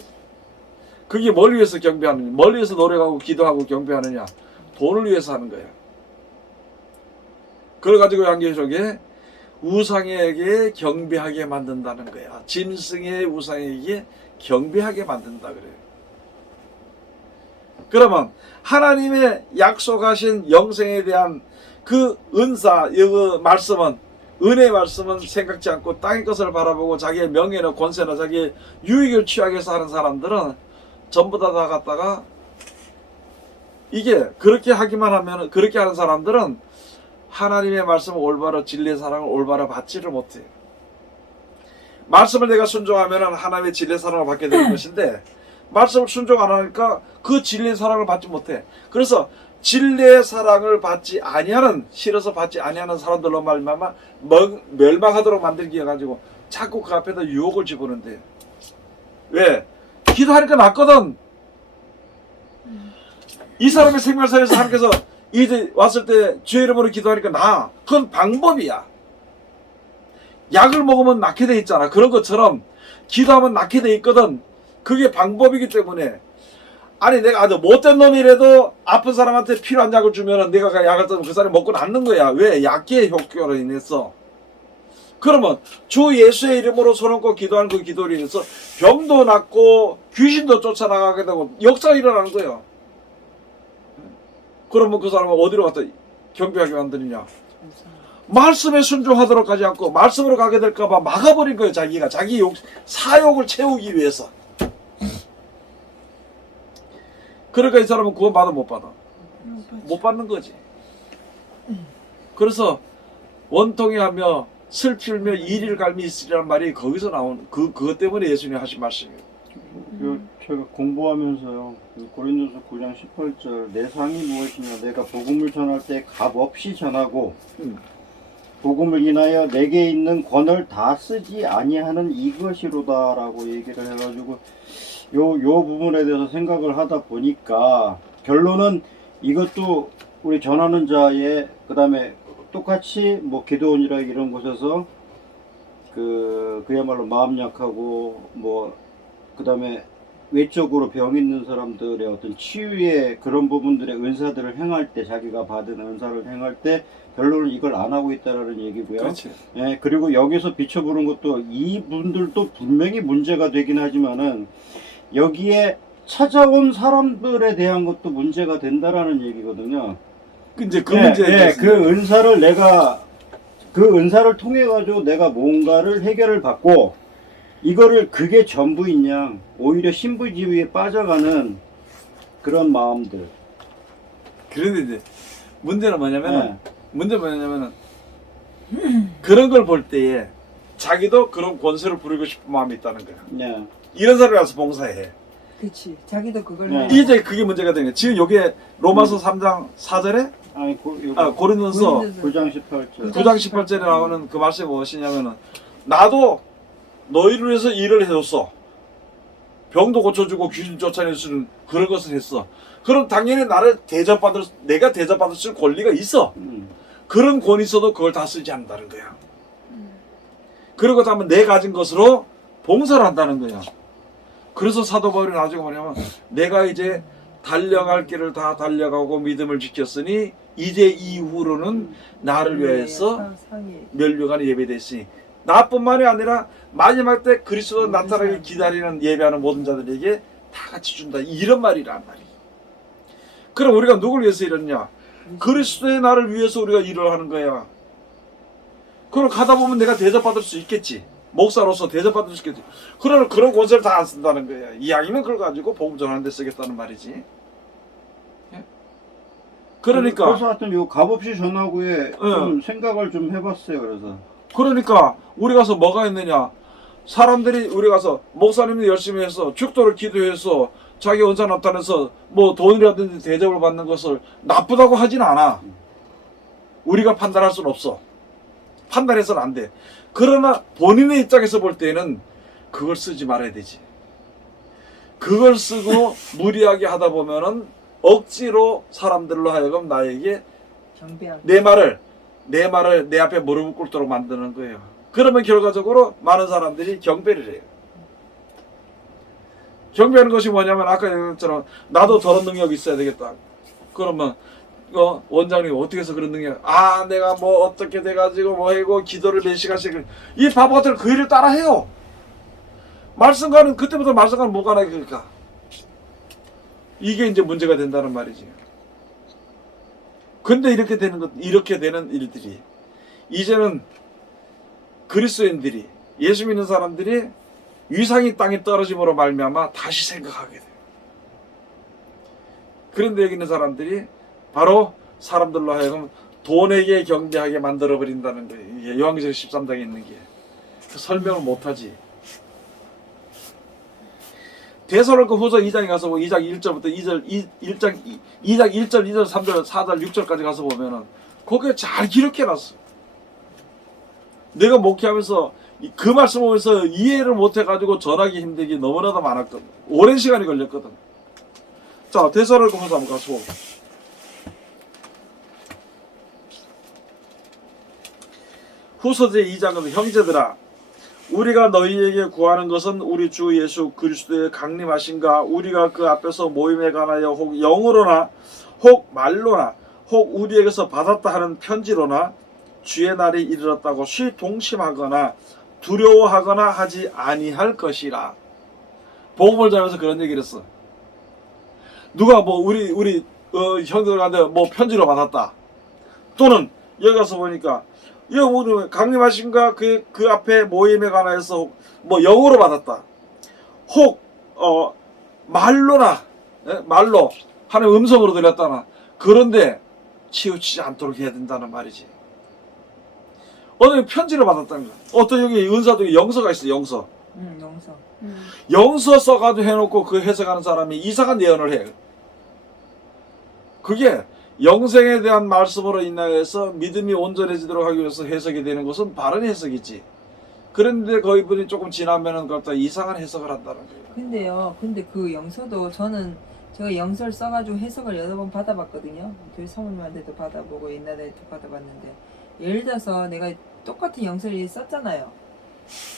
그게 뭘 위해서 경배하느냐? 뭘 위해서 노력하고 기도하고 경배하느냐? 돈을 위해서 하는 거야. 그래가지고 요한계시록에 우상에게 경배하게 만든다는 거야. 짐승의 우상에게 경배하게 만든다 그래요. 그러면 하나님의 약속하신 영생에 대한 그 은사, 그 말씀은 은혜의 말씀은 생각지 않고 땅의 것을 바라보고 자기의 명예나 권세나 자기의 유익을 취하기 위해서 하는 사람들은 전부 다 갖다가 이게 그렇게 하기만 하면 그렇게 하는 사람들은 하나님의 말씀을 올바로 진리의 사랑을 올바로 받지를 못해. 말씀을 내가 순종하면 하나님의 진리의 사랑을 받게 되는 것인데 말씀을 순종 안 하니까 그 진리의 사랑을 받지 못해. 그래서 진리의 사랑을 받지 아니하는 싫어서 받지 아니하는 사람들로 말미암아 멸망하도록 만들기 해가지고 자꾸 그 앞에다 유혹을 집어넣는데 왜? 기도하니까 낫거든. 이 사람의 생활사에서 하나님께서 이제 왔을 때 주의 이름으로 기도하니까 나. 그건 방법이야. 약을 먹으면 낫게 돼 있잖아. 그런 것처럼 기도하면 낫게 돼 있거든. 그게 방법이기 때문에 아니 내가 아주 못된 놈이라도 아픈 사람한테 필요한 약을 주면 내가 약을 뜨면 그 사람이 먹고 낫는 거야. 왜? 약의 효과로 인해서. 그러면 주 예수의 이름으로 손 얹고 기도하는 그 기도로 인해서 병도 낫고 귀신도 쫓아나가게 되고 역사가 일어나는 거예요. 그러면 그 사람은 어디로 갔다 경배하게 만드느냐? 말씀에 순종하도록 하지 않고 말씀으로 가게 될까봐 막아버린 거예요. 자기가 자기 사욕을 채우기 위해서. 그러니까 이 사람은 구원받아 못 받아. 못 받는 거지. 그래서 원통이 하며 슬피며 이리를 갈미 있으리란 말이 거기서 나온 그것 때문에 예수님이 하신 말씀이에요. 제가 공부하면서요, 고린도서 9장 18절 내 상이 무엇이냐 내가 복음을 전할 때 값없이 전하고 복음을 인하여 내게 있는 권을 다 쓰지 아니하는 이것이로다라고 얘기를 해가지고 요 부분에 대해서 생각을 하다 보니까 결론은 이것도 우리 전하는 자의 그 다음에 똑같이 뭐 기도원이라 이런 곳에서 그야말로 마음 약하고 뭐 그다음에 외적으로 병 있는 사람들의 어떤 치유의 그런 부분들의 은사들을 행할 때 자기가 받은 은사를 행할 때 별로는 이걸 안 하고 있다라는 얘기고요. 그렇지. 예, 그리고 여기서 비춰보는 것도 이분들도 분명히 문제가 되긴 하지만은 여기에 찾아온 사람들에 대한 것도 문제가 된다라는 얘기거든요. 이제 그 예, 문제에 예, 대해서 그 은사를 내가 그 은사를 통해 가지고 내가 뭔가를 해결을 받고 이거를 그게 전부인 양 오히려 신부지위에 빠져가는 그런 마음들. 그런데 이제 문제는 뭐냐면은 예. 문제는 그런 걸 볼 때에 자기도 그런 권세를 부리고 싶은 마음이 있다는 거야. 예. 이런 사람이 와서 봉사해. 그렇지. 자기도 그걸 네. 하려고. 이제 그게 문제가 되는 거야. 지금 여기에 로마서 3장 4절에 아니 요거 고린도서 고린도서 9장 18절. 9장 18절에 나오는 그 말씀이 무엇이냐면은 나도 너희를 위해서 일을 해줬어. 병도 고쳐주고 귀신 쫓아내주는 그런 것을 했어. 그럼 당연히 내가 대접받을 수 있는 권리가 있어. 그런 권위 있어도 그걸 다 쓰지 않는다는 거야. 그리고 다음에 내 가진 것으로 봉사를 한다는 거야. 그래서 사도 바울이 나중에 뭐냐면 내가 이제 달려갈 길을 다 달려가고 믿음을 지켰으니 이제 이후로는 나를 위해서 면류관이 예배됐으니 나뿐만이 아니라 마지막 때 그리스도 나타나길 기다리는 예배하는 모든 자들에게 다 같이 준다. 이런 말이란 말이야. 그럼 우리가 누굴 위해서 이러냐? 그리스도의 나를 위해서 우리가 일을 하는 거야. 그럼 가다 보면 내가 대접받을 수 있겠지. 목사로서 대접받을 수 있겠지. 그러나 그런 권세를 다 안 쓴다는 거야. 이왕이면 그걸 가지고 복음 전하는 데 쓰겠다는 말이지. 예? 그러니까 그래서 하여튼 요 값없이 전하고에 좀 생각을 좀 해봤어요. 그래서 우리 가서 뭐가 있느냐? 사람들이 우리 가서 목사님이 열심히 해서 축도를 기도해서 자기 은사 나타내서 뭐 돈이라든지 대접을 받는 것을 나쁘다고 하진 않아. 우리가 판단할 수는 없어. 판단해서는 안 돼. 그러나 본인의 입장에서 볼 때는 그걸 쓰지 말아야 되지. 그걸 쓰고 무리하게 하다 보면은 억지로 사람들로 하여금 나에게 경배하고 내 말을 내 앞에 무릎을 꿇도록 만드는 거예요. 그러면 결과적으로 많은 사람들이 경배를 해요. 경배하는 것이 뭐냐면 아까 얘기했처럼 나도 저런 능력이 있어야 되겠다. 그러면 원장님 어떻게 해서 그런 능력? 내가 뭐 어떻게 돼가지고 뭐 하고 기도를 몇 시간씩 이 바보 같은 그 일을 따라 해요. 말씀과는 그때부터 말씀과는 못 가나 그러니까 이게 이제 문제가 된다는 말이지. 근데 이렇게 되는 일들이 이제는 그리스도인들이 예수 믿는 사람들이 위상이 땅에 떨어짐으로 말미암아 다시 생각하게 돼요. 그런데 여기 있는 사람들이 바로 사람들로 하여금 돈에게 경배하게 만들어 버린다는 거예요. 이게 요한계시록 13장에 있는 게 설명을 못하지. 데살로니가 후서 2장에 가서 2장 1절부터 2장 1절, 2절, 3절, 4절, 6절까지 가서 보면은 거기에 잘 기록해놨어. 내가 목회하면서 그 말씀 보면서 이해를 못해가지고 전하기 힘들기 너무나도 많았거든. 오랜 시간이 걸렸거든. 자, 데살로니가 후서 한번 가서 보고. 후서제 2장에서 형제들아 우리가 너희에게 구하는 것은 우리 주 예수 그리스도의 강림하신가 우리가 그 앞에서 모임에 관하여 혹 영으로나 혹 말로나 혹 우리에게서 받았다 하는 편지로나 주의 날이 이르렀다고 시동심하거나 두려워하거나 하지 아니할 것이라. 복음을 전하면서 그런 얘기를 했어. 누가 뭐 우리 형들한테 뭐 편지로 받았다. 또는 여기 가서 보니까 여러분 강림하신가 그 앞에 모임에 관하여서 뭐 영어로 받았다. 혹 말로나 말로 하는 음성으로 들렸다나 그런데 치우치지 않도록 해야 된다는 말이지. 어느 편지를 받았다는 거야. 어떤 여기 은사도 영서가 있어. 영서. 영서. 영서 써가지고 해놓고 그 해석하는 사람이 이상한 예언을 해. 그게 영생에 대한 말씀으로 인하여서 믿음이 온전해지도록 하기 위해서 해석이 되는 것은 바른 해석이지. 그런데 그 이분이 조금 지나면은 그렇다 이상한 해석을 한다는 거예요. 근데 그 영서도 제가 영서를 써가지고 해석을 여러 번 받아봤거든요. 교회 사모님한테도 받아보고 옛날에도 받아봤는데 예를 들어서 내가 똑같은 영서를 썼잖아요.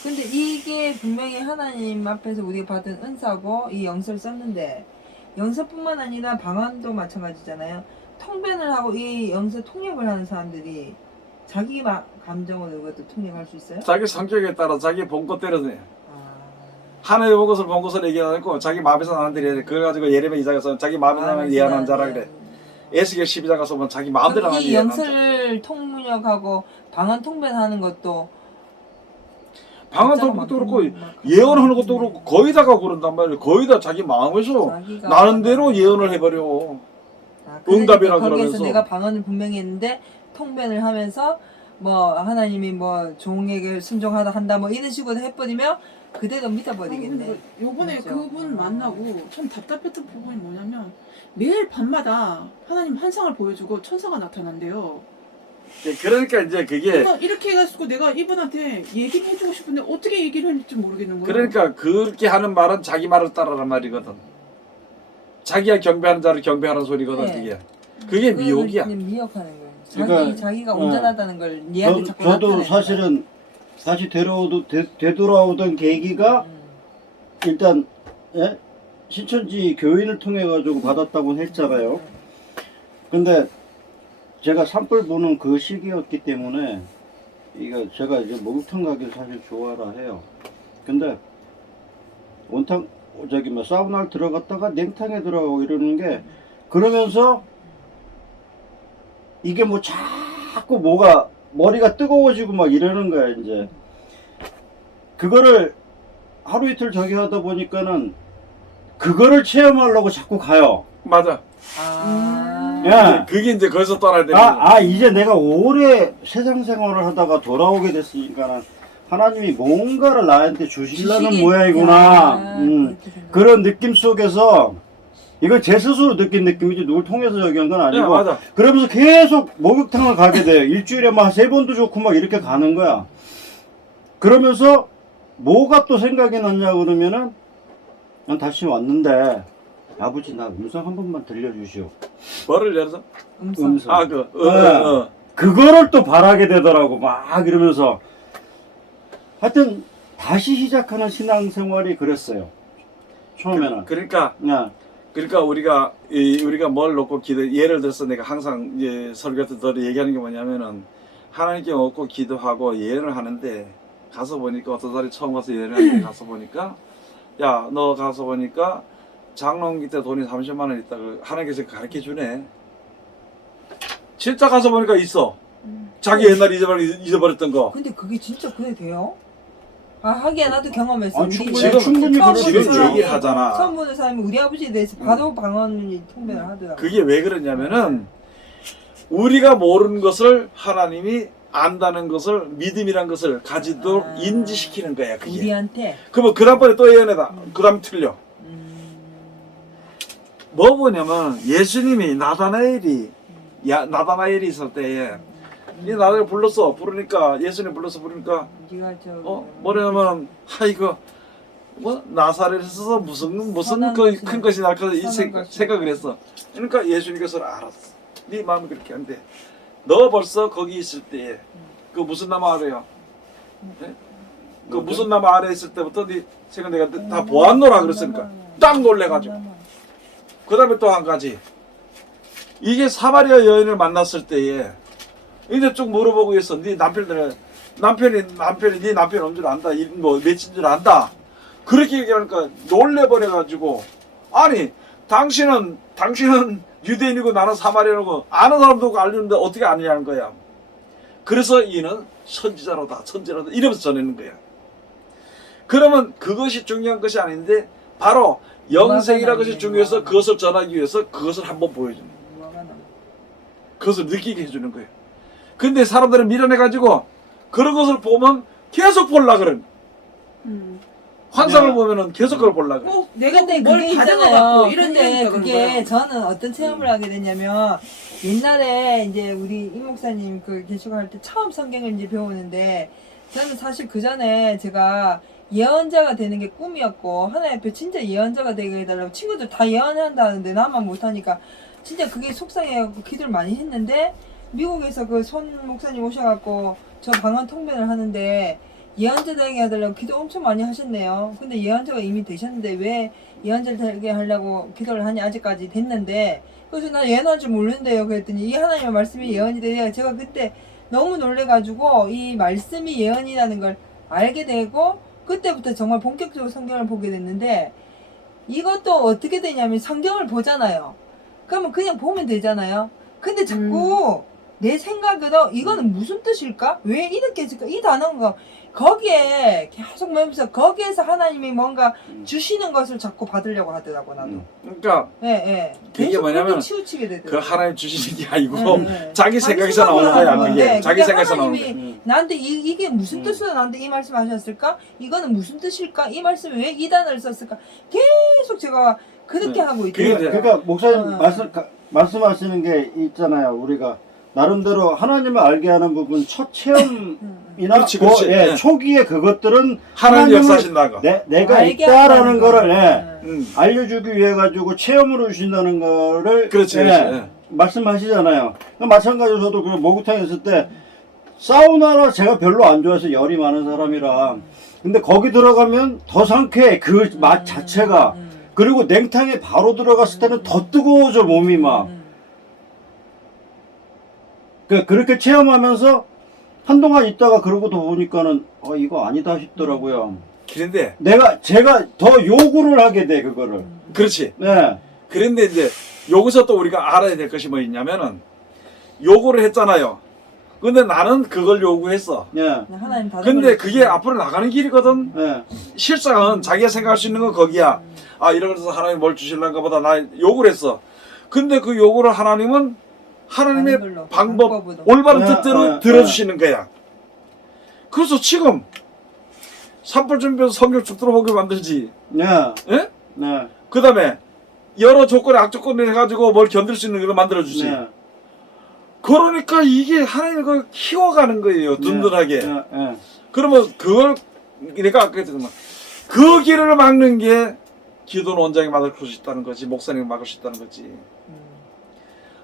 근데 이게 분명히 하나님 앞에서 우리가 받은 은사고 이 영서를 썼는데 영서뿐만 아니라 방언도 마찬가지잖아요. 통변을 하고 이 영서 통역을 하는 사람들이 자기 감정으로 이것도 통역할 수 있어요? 자기 성격에 따라 자기 본 것대로 돼. 아, 하나의 본 것을 얘기하지 않고 자기 마음에서 나는 대로 해. 그걸 가지고 예레미야 2장에서 자기 마음에서 나는 예언한 자라 그래. 에스겔 12장 가서 보면 자기 마음대로 나는 이 예언한 자. 영서를 통역하고 방언 통변하는 것도 방언 통역도 그렇고 예언하는 것도 그렇고 거의 다가 그런단 말이에요. 거의 다 자기 마음에서 자기가 나는 대로 예언을 해버려. 응답이라 거기에서 그러면서. 내가 방언을 분명히 했는데 통변을 하면서 뭐 하나님이 뭐 종에게 순종하다 한다 뭐 이런 식으로 해버리면 그대로 믿어버리겠네. 요번에 그렇죠. 그분 만나고 참 답답했던 부분이 뭐냐면 매일 밤마다 하나님 환상을 보여주고 천사가 나타난대요. 그러니까 이제 그게 그러니까 이렇게 해가지고 내가 이분한테 얘기를 해주고 싶은데 어떻게 얘기를 해야 될지 모르겠는 거예요. 그러니까 그렇게 하는 말은 자기 말을 따라란 말이거든. 자기가 경배하는 자를 경배하는 소리거든. 네. 그게 미혹이야. 미혹하는 거예요. 그러니까, 자기가 온전하다는 걸 얘한테 자꾸 저도 나타내는 사실은 다시 되돌아오던 계기가 일단 예? 신천지 교인을 통해 가지고 받았다고 했잖아요. 근데 제가 산불 보는 그 시기였기 때문에 이거 제가 이제 목욕탕 가기를 사실 좋아라 해요. 근데 온탕 저기 뭐 사우나를 들어갔다가 냉탕에 들어가고 이러는 게 그러면서 이게 뭐 자꾸 뭐가 머리가 뜨거워지고 막 이러는 거야 이제. 그거를 하루 이틀 저기 하다 보니까는 그거를 체험하려고 자꾸 가요. 맞아. 아. 야. 그게 이제 거기서 떠나야 되는 거야. 이제 내가 오래 세상 생활을 하다가 돌아오게 됐으니까는 하나님이 뭔가를 나한테 주시려는 주시겠다. 모양이구나. 그렇게 생각- 그런 느낌 속에서 이건 제 스스로 느낀 느낌이지 누굴 통해서 저기 한 건 아니고. 맞아. 그러면서 계속 목욕탕을 가게 돼요. 일주일에 막 3번도 좋고 막 이렇게 가는 거야. 그러면서 뭐가 또 생각이 났냐 그러면은 난 다시 왔는데 아버지 나 음성 한 번만 들려주시오. 뭐를 열어서? 음성. 그거를 또 바라게 되더라고 막 이러면서 하여튼 다시 시작하는 신앙생활이 그랬어요. 처음에는. 그러니까 야. 우리가 뭘 놓고 예를 들어서 내가 항상 이제 설교 때 늘 얘기하는 게 뭐냐면은 하나님께 얻고 기도하고 예언을 하는데 가서 보니까 어떤 사람이 처음 가서 예언을 하는데 가서 보니까 야 너 가서 보니까 장롱기 때 돈이 30만 원 있다고 하나님께서 가르쳐 주네. 진짜 가서 보니까 있어. 자기 옛날에 잊어버렸던 거. 근데 그게 진짜 그래 돼요? 하기야 나도 경험했어. 충분히 처음 지금 보는 얘기를 사람이- 하잖아. 처음 보는 사람이 우리 아버지에 대해서 바로 방언이 통변을 하더라고. 그게 왜 그러냐면은 우리가 모르는 것을 하나님이 안다는 것을 믿음이란 것을 가지도록 인지시키는 거야. 그게. 우리한테. 그러면 그 다음번에 또 예언해다. 그 다음 틀려. 뭐 보냐면 예수님이 나다나엘이 있을 때에 이 나를 부르니까 예수님 부르니까 네가 뭐냐면 이거 뭐 나사렛에서 무슨 선한 큰 것이 날 거다 이 선한 것이. 생각을 했어. 그러니까 예수님께서 알았어. 네 마음이 그렇게 한데 너 벌써 거기 있을 때에 그 무슨 나무 아래요? 네? 그 무슨 나무 아래 있을 때부터 네 생각 내가 다 보았노라 그랬으니까 딱 놀래가지고 그 다음에 또 한 가지 이게 사마리아 여인을 만났을 때에 이제 쭉 물어보고 있어. 네 남편이 네 남편 온 줄 안다. 뭐 며칠 줄 안다. 그렇게 얘기하니까 놀래버려가지고 아니 당신은 유대인이고 나는 사마리아라고 아는 사람도 없고 알려는데 어떻게 아느냐는 거야. 그래서 이는 선지자로다 이러면서 전하는 거야. 그러면 그것이 중요한 것이 아닌데 바로 영생이라는 것이 중요해서 그것을 전하기 위해서 그것을 한번 보여주는 거야. 그것을 느끼게 해주는 거예요. 근데 사람들은 밀어내가지고 그런 것을 보면 계속 보려고 그래. 환상을 보면은 계속 그걸 보려고 그래. 내가 근데 뭘 그게 받은 것 있잖아요. 같고 이런 근데 이러니까 그런 그게 거야. 저는 어떤 체험을 하게 됐냐면 옛날에 이제 우리 임 목사님 그 개척할 때 처음 성경을 이제 배우는데 저는 사실 그 전에 제가 예언자가 되는 게 꿈이었고 하나님 앞에 진짜 예언자가 되게 해달라고 친구들 다 예언한다는데 나만 못하니까 진짜 그게 속상해갖고 기도를 많이 했는데 미국에서 그 손 목사님 오셔갖고 저 방언 통변을 하는데 예언자 되게 해달라고 기도 엄청 많이 하셨네요. 근데 예언자가 이미 되셨는데 왜 예언자 되게 하려고 기도를 하니 아직까지 됐는데 그래서 나 예언한 줄 모르는데요. 그랬더니 이 하나님의 말씀이 예언이 돼요. 제가 그때 너무 놀래가지고 이 말씀이 예언이라는 걸 알게 되고 그때부터 정말 본격적으로 성경을 보게 됐는데 이것도 어떻게 되냐면 성경을 보잖아요. 그러면 그냥 보면 되잖아요. 근데 자꾸 내 생각으로 이거는 무슨 뜻일까? 왜 이렇게 했을까? 이 단어가 거기에 계속 보면서 거기에서 하나님이 뭔가 주시는 것을 자꾸 받으려고 하더라고 나도. 그러니까 예, 예. 그게 계속 뭐냐면 그렇게 치우치게 그 되더라고. 하나님 주시는 게 아니고 예, 예. 자기 생각에서 나오는 생각으로 거야. 하는 그게 건데 자기 그게 생각에서 나오는 하나님이 거야. 나한테 이게 무슨 뜻으로 나한테 이 말씀하셨을까? 이거는 무슨 뜻일까? 이 말씀이 왜 이 단어를 썼을까? 계속 제가 그렇게 네. 하고 그게 있더라고요. 그러니까 목사님 어. 말씀하시는 게 있잖아요. 우리가 나름대로 하나님을 알게 하는 부분 첫 체험이나 그렇지, 그렇지. 예, 예. 초기에 그것들은 하나님 역사하신다는 거. 내가 알게 있다라는 한다는 거를 거. 예, 알려주기 위해 가지고 체험으로 주신다는 거를 그렇지, 예, 그렇지. 예. 말씀하시잖아요. 마찬가지로 저도 그 목욕탕에 있을 때 사우나라 제가 별로 안 좋아해서 열이 많은 사람이라 근데 거기 들어가면 더 상쾌해 그 맛 자체가 그리고 냉탕에 바로 들어갔을 때는 더 뜨거워져 몸이 막 그렇게 체험하면서 한동안 있다가 그러고도 보니까는 이거 아니다 싶더라고요. 그런데 제가 더 요구를 하게 돼 그거를. 그렇지. 네. 그런데 이제 여기서 또 우리가 알아야 될 것이 뭐 있냐면은 요구를 했잖아요. 근데 나는 그걸 요구했어. 네. 하나님 다른 근데 걸로 그게 주시면. 앞으로 나가는 길이거든. 네. 실상은 자기가 생각할 수 있는 건 거기야. 아 이러면서 하나님 뭘 주실란가 보다 나 요구를 했어. 근데 그 요구를 하나님은 하나님의 다른 걸로, 방법 방법으로. 올바른 네, 뜻대로 네, 들어주시는 거야. 그래서 지금 산불 준비해서 성경 쭉 들어보게 만들지. 네. 예? 네. 그 다음에 여러 조건에 악조건을 해가지고 뭘 견딜 수 있는 걸 만들어주지. 네. 그러니까 이게 하나님을 그걸 키워가는 거예요. 든든하게. 네. 네. 그러면 그걸 내가 아까 했던 그 길을 막는 게 기도는 원장이 막을 수 있다는 거지. 목사님이 막을 수 있다는 거지.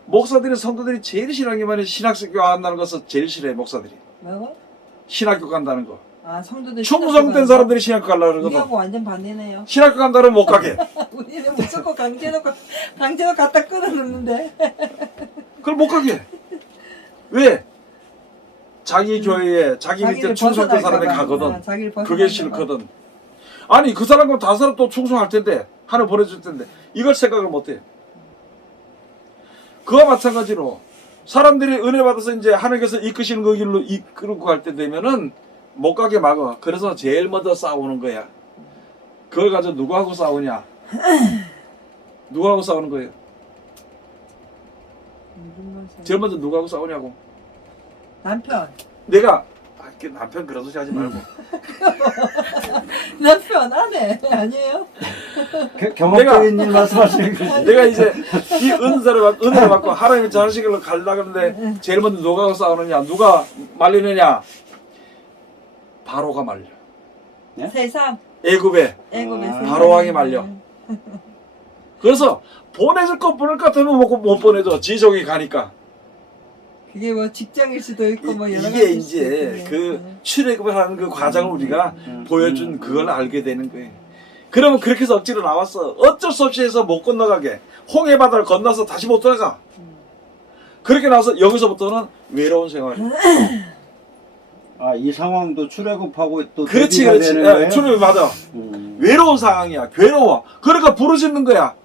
목사들이 성도들이 제일 싫어하는 게 뭐냐 신학교 간다는 것을 제일 싫어해 목사들이. 뭐고? 신학교 간다는 거. 아 성도들 충성된 사람들이 신학교 가려고 그러거든. 우리하고 완전 반대네요. 신학교 간다면 못 가게. 우리는 무조건 강제로 갖다 끊어놓는데. 그걸 못 가게. 왜? 자기 교회에 자기 밑에 자기를 충성된 벗어날까 사람이 봐. 가거든. 아, 자기를 벗어날까 그게 봐. 싫거든. 아니 그 사람과 다른 사람 또 충성할 텐데 하늘 보내줄 텐데 이걸 생각을 못해. 그와 마찬가지로 사람들이 은혜 받아서 이제 하나님께서 이끄시는 그 길로 이끌고 갈 때 되면은 못 가게 막아. 그래서 제일 먼저 싸우는 거야. 그걸 가지고 누구하고 싸우냐? 누구하고 싸우는 거예요? 제일 먼저 누구하고 싸우냐고. 남편. 내가 남편 그런 소리 하지 말고. 남편 아내 아니에요? 경험적인 일 말씀하시는 거죠. 내가 이제 이 은혜를 받고 하나님의 자식을 가려고 하는데 제일 먼저 누가 싸우느냐? 누가 말리느냐? 바로가 말려. 세상 애굽에. 애굽의 세상. 바로 왕이 말려. 그래서 보내줄 것 보낼 것 같으면 못 보내줘. 지족이 가니까. 그게 뭐 직장일 수도 있고 뭐 여러 이게 가지 수도 이제 있고. 그 출애굽을 하는 그 과정을 우리가 보여준 그걸 알게 되는 거예요. 그러면 그렇게 해서 억지로 나왔어. 어쩔 수 없이 해서 못 건너가게. 홍해 바다를 건너서 다시 못 들어가. 그렇게 나와서 여기서부터는 외로운 생활이에요. 이 상황도 출애굽하고 또 그렇지, 대비가 그렇지. 되는 예, 거예요? 출애굽 맞아. 외로운 상황이야. 괴로워. 그러니까 부르짖는 거야.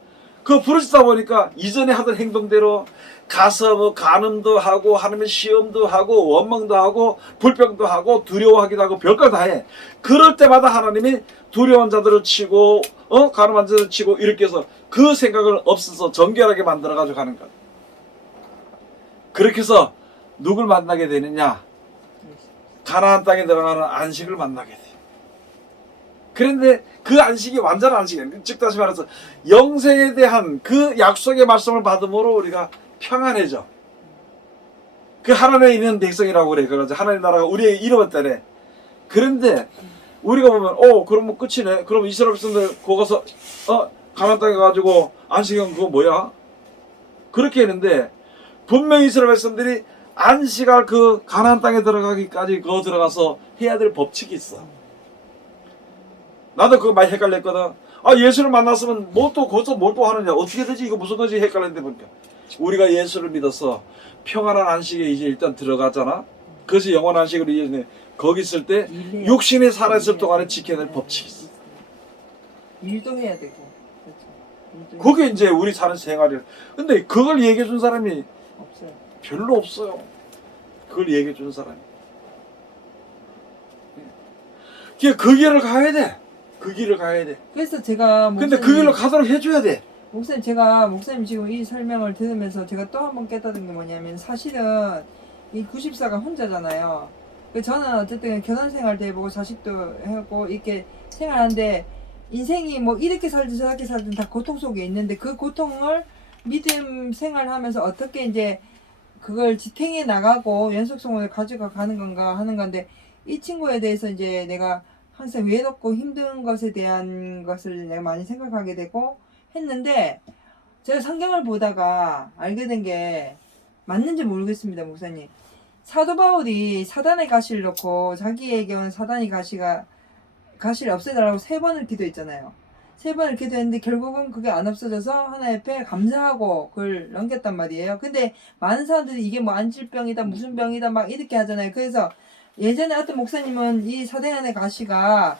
그 부르짖다 보니까 이전에 하던 행동대로 가서 뭐 간음도 하고 하나님의 시험도 하고 원망도 하고 불평도 하고 두려워하기도 하고 별걸 다 해. 그럴 때마다 하나님이 두려운 자들을 치고 간음한 자들을 치고 이렇게 해서 그 생각을 없어서 정결하게 만들어 가지고 가는 거야. 그렇게 해서 누굴 만나게 되느냐? 가나안 땅에 들어가는 안식을 만나게 돼. 그런데 그 안식이 완전한 안식이에요. 즉 다시 말해서 영생에 대한 그 약속의 말씀을 받음으로 우리가 평안해져. 그 하나님에 있는 백성이라고 그래. 그래서 하나님 나라가 우리에게 이루었다네. 그런데 우리가 보면 그럼 끝이네. 그럼 이스라엘 백성들 거기 가서 가나안 땅에 가지고 안식은 그거 뭐야? 그렇게 했는데 분명히 이스라엘 백성들이 안식할 그 가나안 땅에 들어가기까지 그거 들어가서 해야 될 법칙이 있어. 나도 그거 많이 헷갈렸거든. 아, 예수를 만났으면 뭐 또 거기서 뭘 또 하느냐, 어떻게 되지, 이거 무슨 거지 헷갈렸는데 보니까 우리가 예수를 믿어서 평안한 안식에 이제 일단 들어가잖아. 그래서 영원 안식으로 이제 거기 있을 때 육신이 살아있을 동안에 지켜야 될 법칙이 있어. 일도 해야 되고. 그렇죠. 일도 그게 이제 우리 사는 생활이야. 근데 그걸 얘기해 준 사람이 없어요. 별로 없어요. 그걸 얘기해 준 사람이. 그 길을 가야 돼. 그 길을 가야 돼. 그래서 제가 근데 그 길로 가도록 해줘야 돼. 목사님, 제가 목사님 지금 이 설명을 들으면서 제가 또 한 번 깨달은 게 뭐냐면, 사실은 이 94가 혼자잖아요. 저는 어쨌든 결혼 생활도 해보고 자식도 해보고 이렇게 생활하는데, 인생이 뭐 이렇게 살든 저렇게 살든 다 고통 속에 있는데, 그 고통을 믿음 생활하면서 어떻게 이제 그걸 지탱해 나가고 연속성을 가지고 가는 건가 하는 건데, 이 친구에 대해서 이제 내가 항상 외롭고 힘든 것에 대한 것을 내가 많이 생각하게 되고 했는데, 제가 성경을 보다가 알게 된 게 맞는지 모르겠습니다, 목사님. 사도 바울이 사단의 가시를 놓고 자기에게 온 사단의 가시를 없애달라고 3번을 기도했잖아요. 3번을 기도했는데 결국은 그게 안 없어져서 하나님 앞에 감사하고 그걸 넘겼단 말이에요. 근데 많은 사람들이 이게 뭐 안질병이다, 무슨 병이다 막 이렇게 하잖아요. 그래서 예전에 어떤 목사님은 이 사단의 가시가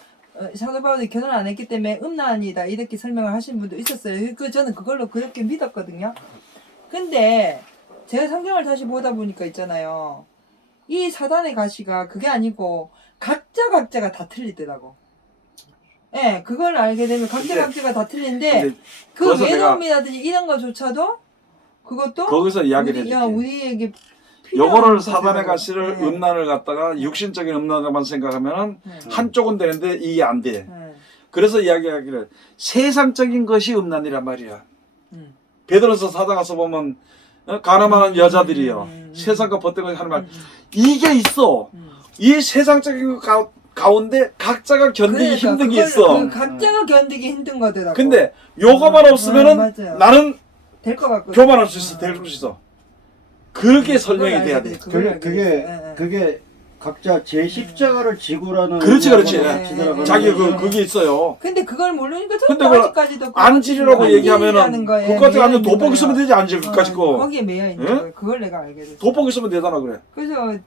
사도 바울이 결혼 안 했기 때문에 음란이다 이렇게 설명을 하신 분도 있었어요. 저는 그걸로 그렇게 믿었거든요. 근데 제가 성경을 다시 보다 보니까 있잖아요. 이 사단의 가시가 그게 아니고 각자가 다 틀리더라고. 예, 그걸 알게 되면 각자가 다 틀린데, 그 거기서 외로움이라든지 이런 거조차도 그것도 거기서 이야기를 해줄게. 우리에게 요거를 필요한 사단의 것이라고. 가시를 네. 음란을 갖다가 육신적인 음란만 생각하면은 네. 한쪽은 되는데 이게 안 돼. 네. 그래서 이야기하기를 세상적인 것이 음란이란 말이야. 음. 베드로서 사장가서 보면 가늠하는 여자들이요. 세상과 벗대고 하는 말. 이게 있어. 이 세상적인 것 가운데 각자가 견디기 힘든 게 있어. 그 각자가 견디기 힘든 거더라고. 근데 요거만 없으면은 맞아요. 나는 될 것 같고. 교만할 수 있어. 될 수 있어. 그렇게 설명이 돼야 돼. 그게 각자 제 십자가를 지고라는 그렇지, 그렇지. 자기 그게 그게 있어요. 근데 그걸 모르니까 근데 저는 그걸 아직까지도 안질이라고 얘기하면은 안질이라는 거에 그까지 매여 아니면 있는 돋보기 거예요. 쓰면 되지 안질 그까지 거. 거기에 매여 있는 응? 거예요. 그걸 내가 알게 됐어. 돋보기 쓰면 되잖아 그래. 그래서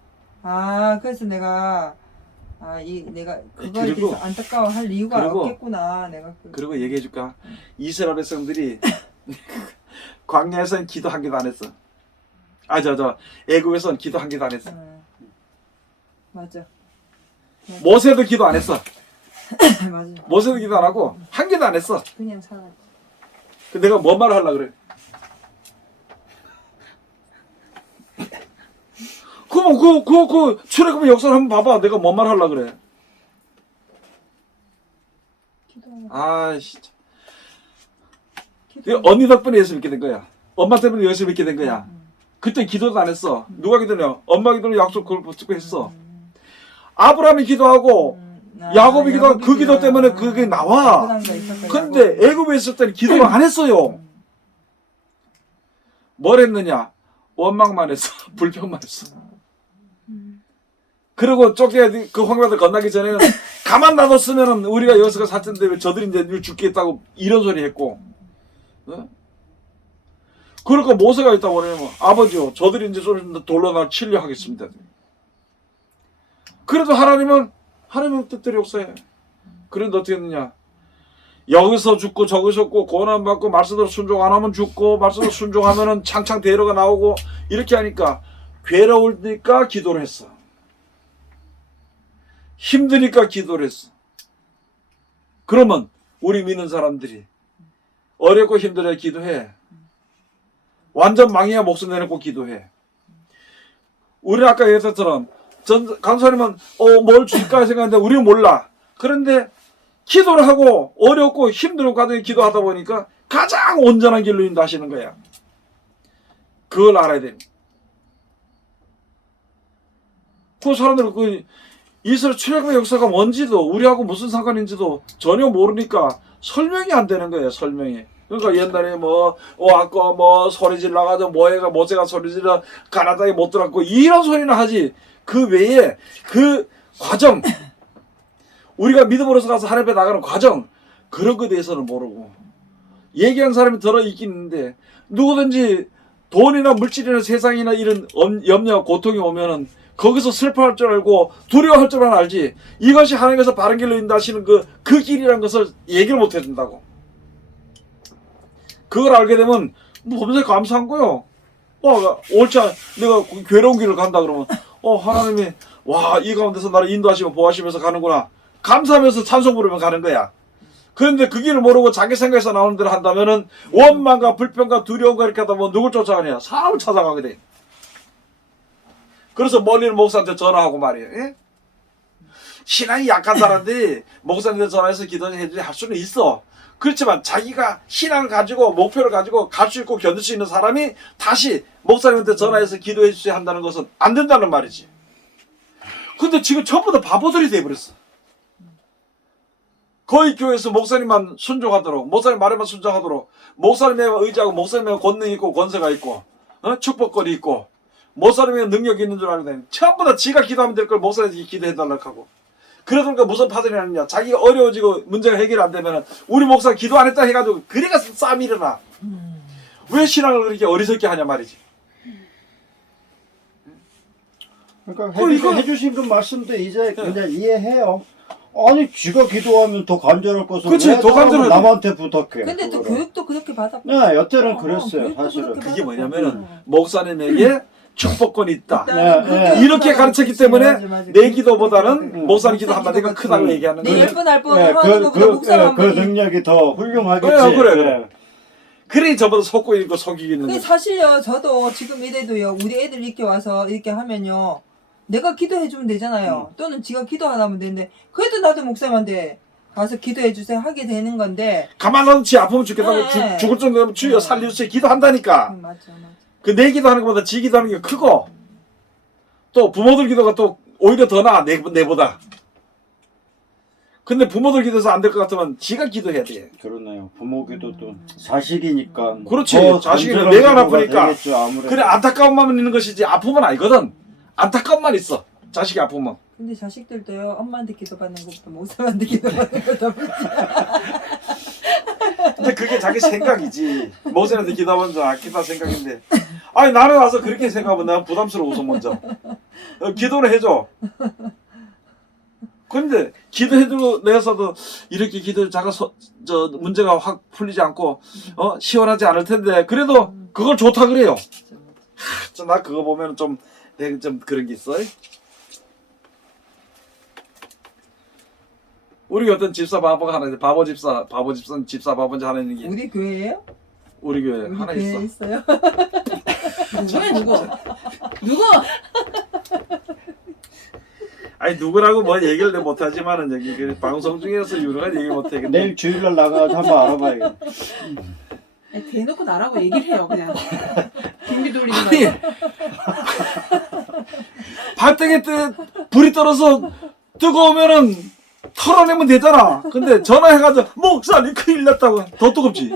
그래서 내가 내가 그거에 그리고- 대해서 안타까워할 이유가 그리고- 없겠구나. 내가 그리고 얘기해 줄까? 이스라엘 백성들이 광야에서는 기도 한 개도 안 했어. 애굽에서는 기도 한 개도 안 했어. 맞아. 모세도 기도 안 했어. 맞아. 모세도 기도 안 하고 한 개도 안 했어. 그냥 살아. 내가 뭔 말을 하려고 그래? 그럼 그 출애굽의 역사를 한번 봐봐. 내가 뭔 말 하려고 그래? 아, 진짜. 언니 덕분에 예수 믿게 된 거야. 엄마 때문에 예수 믿게 된 거야. 그때 기도도 안 했어. 누가 기도냐? 엄마 기도는 약속 그걸 붙잡고 했어. 아브라함이 기도하고 야곱이 기도하고 그 기도 때문에 그게 나와. 근데 애굽에 있을 때는 기도를 안 했어요. 뭘 했느냐? 원망만 했어. 불평만 했어. 그리고 쫓겨야 그 황야를 건너기 전에는 가만 놔뒀으면 우리가 여기서 살 텐데 왜 저들이 이제 죽겠다고 이런 소리 했고. 어? 그러니까 모세가 있다고 그러면 아버지요 저들이 이제 좀 돌로 날 치려 하겠습니다. 그래도 하나님은 뜻대로 역사해. 그런데 어떻게 했느냐? 여기서 죽고 저기서 죽고 고난받고 말씀대로 순종 안 하면 죽고 말씀대로 순종하면은 창창 대로가 나오고 이렇게 하니까 괴로우니까 기도를 했어. 힘드니까 기도를 했어. 그러면 우리 믿는 사람들이 어렵고 힘들어야 기도해. 완전 망해야 목숨 내놓고 기도해. 우리 아까 얘기했처럼 강사님은 뭘 줄까 생각하는데 우리는 몰라. 그런데 기도를 하고 어렵고 힘든 과정에 기도하다 보니까 가장 온전한 길로 인도하시는 거야. 그걸 알아야 돼. 그 사람들은 이스라엘 출애굽의 역사가 뭔지도 우리하고 무슨 상관인지도 전혀 모르니까 설명이 안 되는 거예요. 설명이. 그러니까 옛날에 뭐 아까 뭐 소리 질러가지고 뭐해가 모세가 소리 질러 가나다에 못 들어갔고 이런 소리는 하지. 그 외에 그 과정 우리가 믿음으로서 가서 하나님 앞에 나가는 과정 그런 거에 대해서는 모르고 얘기한 사람이 들어 있긴 있는데 누구든지 돈이나 물질이나 세상이나 이런 염려 고통이 오면은 거기서 슬퍼할 줄 알고 두려워할 줄만 알지 이것이 하나님께서 바른 길로 인도하시는 그 길이라는 것을 얘기를 못 해준다고. 그걸 알게 되면 범사에 감사한 거요. 옳지 내가 괴로운 길을 간다 그러면 하나님이 와 이 가운데서 나를 인도하시고 보호하시면서 가는구나 감사하면서 찬송 부르면 가는 거야. 그런데 그 길을 모르고 자기 생각에서 나오는 대로 한다면은 원망과 불평과 두려움과 이렇게 하다 보면 누굴 쫓아가냐 사람을 찾아가게 돼. 그래서 멀리 있는 목사한테 전화하고 말이에요. 예? 신앙이 약한 사람들이 목사님한테 전화해서 기도해 할 수는 있어. 그렇지만 자기가 신앙을 가지고 목표를 가지고 갈 수 있고 견딜 수 있는 사람이 다시 목사님한테 전화해서 기도해 주셔야 한다는 것은 안 된다는 말이지. 근데 지금 전부 다 바보들이 돼버렸어. 거의 교회에서 목사님만 순종하도록 목사님 말에만 순종하도록 목사님에 의지하고 목사님에 권능이 있고 권세가 있고 축복권이 있고 목사님의 능력이 있는 줄 알고 다니는 전부 다 지가 기도하면 될 걸 목사님이 기도해달라고 하고 그러니까 무슨 파전이 나느냐 자기가 어려워지고 문제가 해결 안 되면 우리 목사가 기도 안 했다 해가지고 그래가 싸움이 일어나. 왜 신앙을 그렇게 어리석게 하냐 말이지. 그러니까 이거- 해주신 그 말씀도 이제 그냥 이해해요. 아니 지가 기도하면 더 간절할 것을 그치, 왜 더 간절하지. 남한테 부탁해. 근데 또 그거를. 교육도 그렇게 받았고. 네, 여태는 그랬어요 교육도 사실은. 그렇게 그게 받았고. 뭐냐면은 목사님에게 축복권이 있다. 네, 이렇게 가르쳤기 때문에 내 기도보다는 목사님 기도 한마디가 그렇지. 크다고 얘기하는 내 거예요. 예쁜 알뻔 네, 하는 것보다 목사가 한 그 번이. 능력이 더 훌륭하겠지. 그래. 네. 그래 저보다 속고 있고 속이고 있는 근데 거지. 사실요, 저도 지금 이래도요, 우리 애들 이렇게 와서 이렇게 하면요, 내가 기도해주면 되잖아요. 또는 지가 기도 안 하면 되는데, 그래도 나도 목사님한테 가서 기도해주세요 하게 되는 건데. 가만 놔도 지 아프면 죽겠다고 네. 죽을 정도면 주여 살려주세요 기도한다니까. 맞아. 그 내 기도하는 것보다 지 기도하는 게 크고 또 부모들 기도가 또 오히려 더 나아 내보다. 근데 부모들 기도해서 안 될 것 같으면 지가 기도해야 돼. 그러네요. 부모 기도도 자식이니까. 그렇지. 더 자식이 간절한 내가 기도가 아프니까. 되겠죠, 아무래도. 그래 안타까움만 있는 것이지 아픔은 아니거든. 안타까움만 있어. 자식이 아프면. 근데 자식들도요, 엄마한테 기도받는 것보다 목사님한테 기도받는 것보다 근데 그게 자기 생각이지. 목사님한테 기도하면 좀 아끼다 생각인데. 아니 나는 와서 그렇게 생각하면 난 부담스러워서 먼저. 기도를 해줘. 근데 기도해주고 내서도 이렇게 기도를 저 문제가 확 풀리지 않고 시원하지 않을 텐데 그래도 그걸 좋다 그래요. 나 그거 보면 좀 그런 게 있어. 우리 어떤 집사 바보가 하나 있어. 바보 집사는 집사 바보인지 하나 있는 게 우리 교회예요? 우리 교회 우리 하나 교회에 있어. 있어요? 누구야 누구? 아니 누구라고 뭐 얘기를 내 못하지만은 여기 그 방송 중에서 유능한 얘기 못해. 근데 내일 주일날 나가서 한번 알아봐야겠다. 대놓고 나라고 얘기를 해요 그냥. 경비 돌리지 아니 말고. 발등에 불이 떨어서 뜨거우면은 털어내면 되잖아. 근데 전화해가지고 목사님 큰일 났다고 더 뜨겁지.